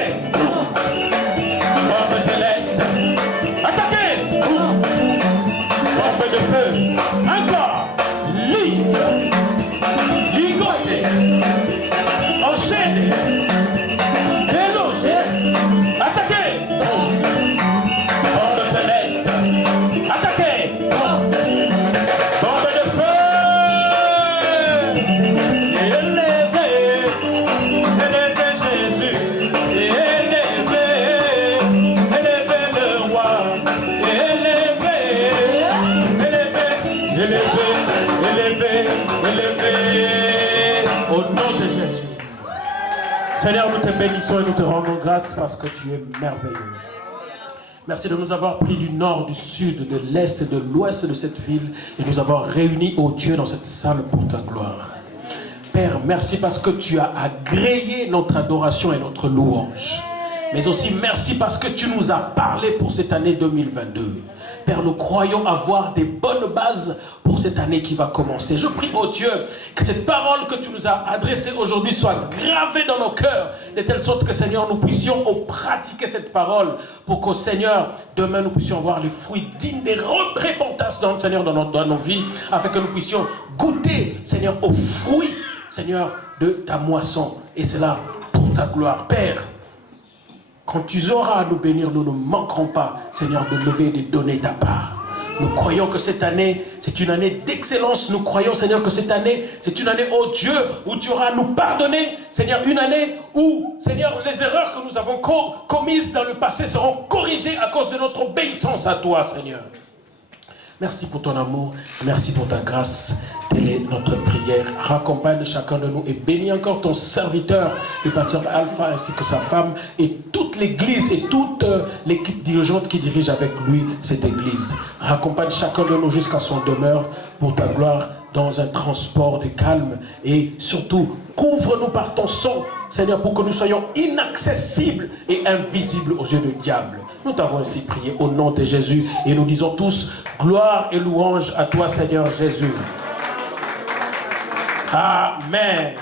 Bombe céleste, attaqué. Bombe de feu, encore. Ligoté, enchaîné, délogé, attaqué. Bombe céleste, attaqué. Bombe de feu. Au nom de Jésus. Seigneur, nous te bénissons et nous te rendons grâce parce que tu es merveilleux. Merci de nous avoir pris du nord, du sud, de l'est et de l'ouest de cette ville et nous avoir réunis, ô Dieu, dans cette salle pour ta gloire. Père, merci parce que tu as agréé notre adoration et notre louange. Mais aussi merci parce que tu nous as parlé pour cette année 2022. Père, nous croyons avoir des bonnes bases pour cette année qui va commencer. Je prie, oh Dieu, que cette parole que tu nous as adressée aujourd'hui soit gravée dans nos cœurs, de telle sorte que, Seigneur, nous puissions pratiquer cette parole pour qu'au Seigneur, demain, nous puissions voir les fruits dignes des repentance, Seigneur, dans nos vies, afin que nous puissions goûter, Seigneur, aux fruits, Seigneur, de ta moisson. Et cela pour ta gloire. Père, quand tu auras à nous bénir, nous ne manquerons pas, Seigneur, de lever et de donner ta part. Nous croyons que cette année, c'est une année d'excellence. Nous croyons, Seigneur, que cette année, c'est une année, oh Dieu, où tu auras à nous pardonner. Seigneur, une année où, Seigneur, les erreurs que nous avons commises dans le passé seront corrigées à cause de notre obéissance à toi, Seigneur. Merci pour ton amour, merci pour ta grâce. Telle est notre prière. Raccompagne chacun de nous et bénis encore ton serviteur, le pasteur Alpha, ainsi que sa femme et toute l'église et toute l'équipe dirigeante qui dirige avec lui cette église. Raccompagne chacun de nous jusqu'à son demeure pour ta gloire dans un transport de calme et surtout couvre-nous par ton sang, Seigneur, pour que nous soyons inaccessibles et invisibles aux yeux du diable. Nous t'avons ainsi prié au nom de Jésus et nous disons tous gloire et louange à toi, Seigneur Jésus. Amen.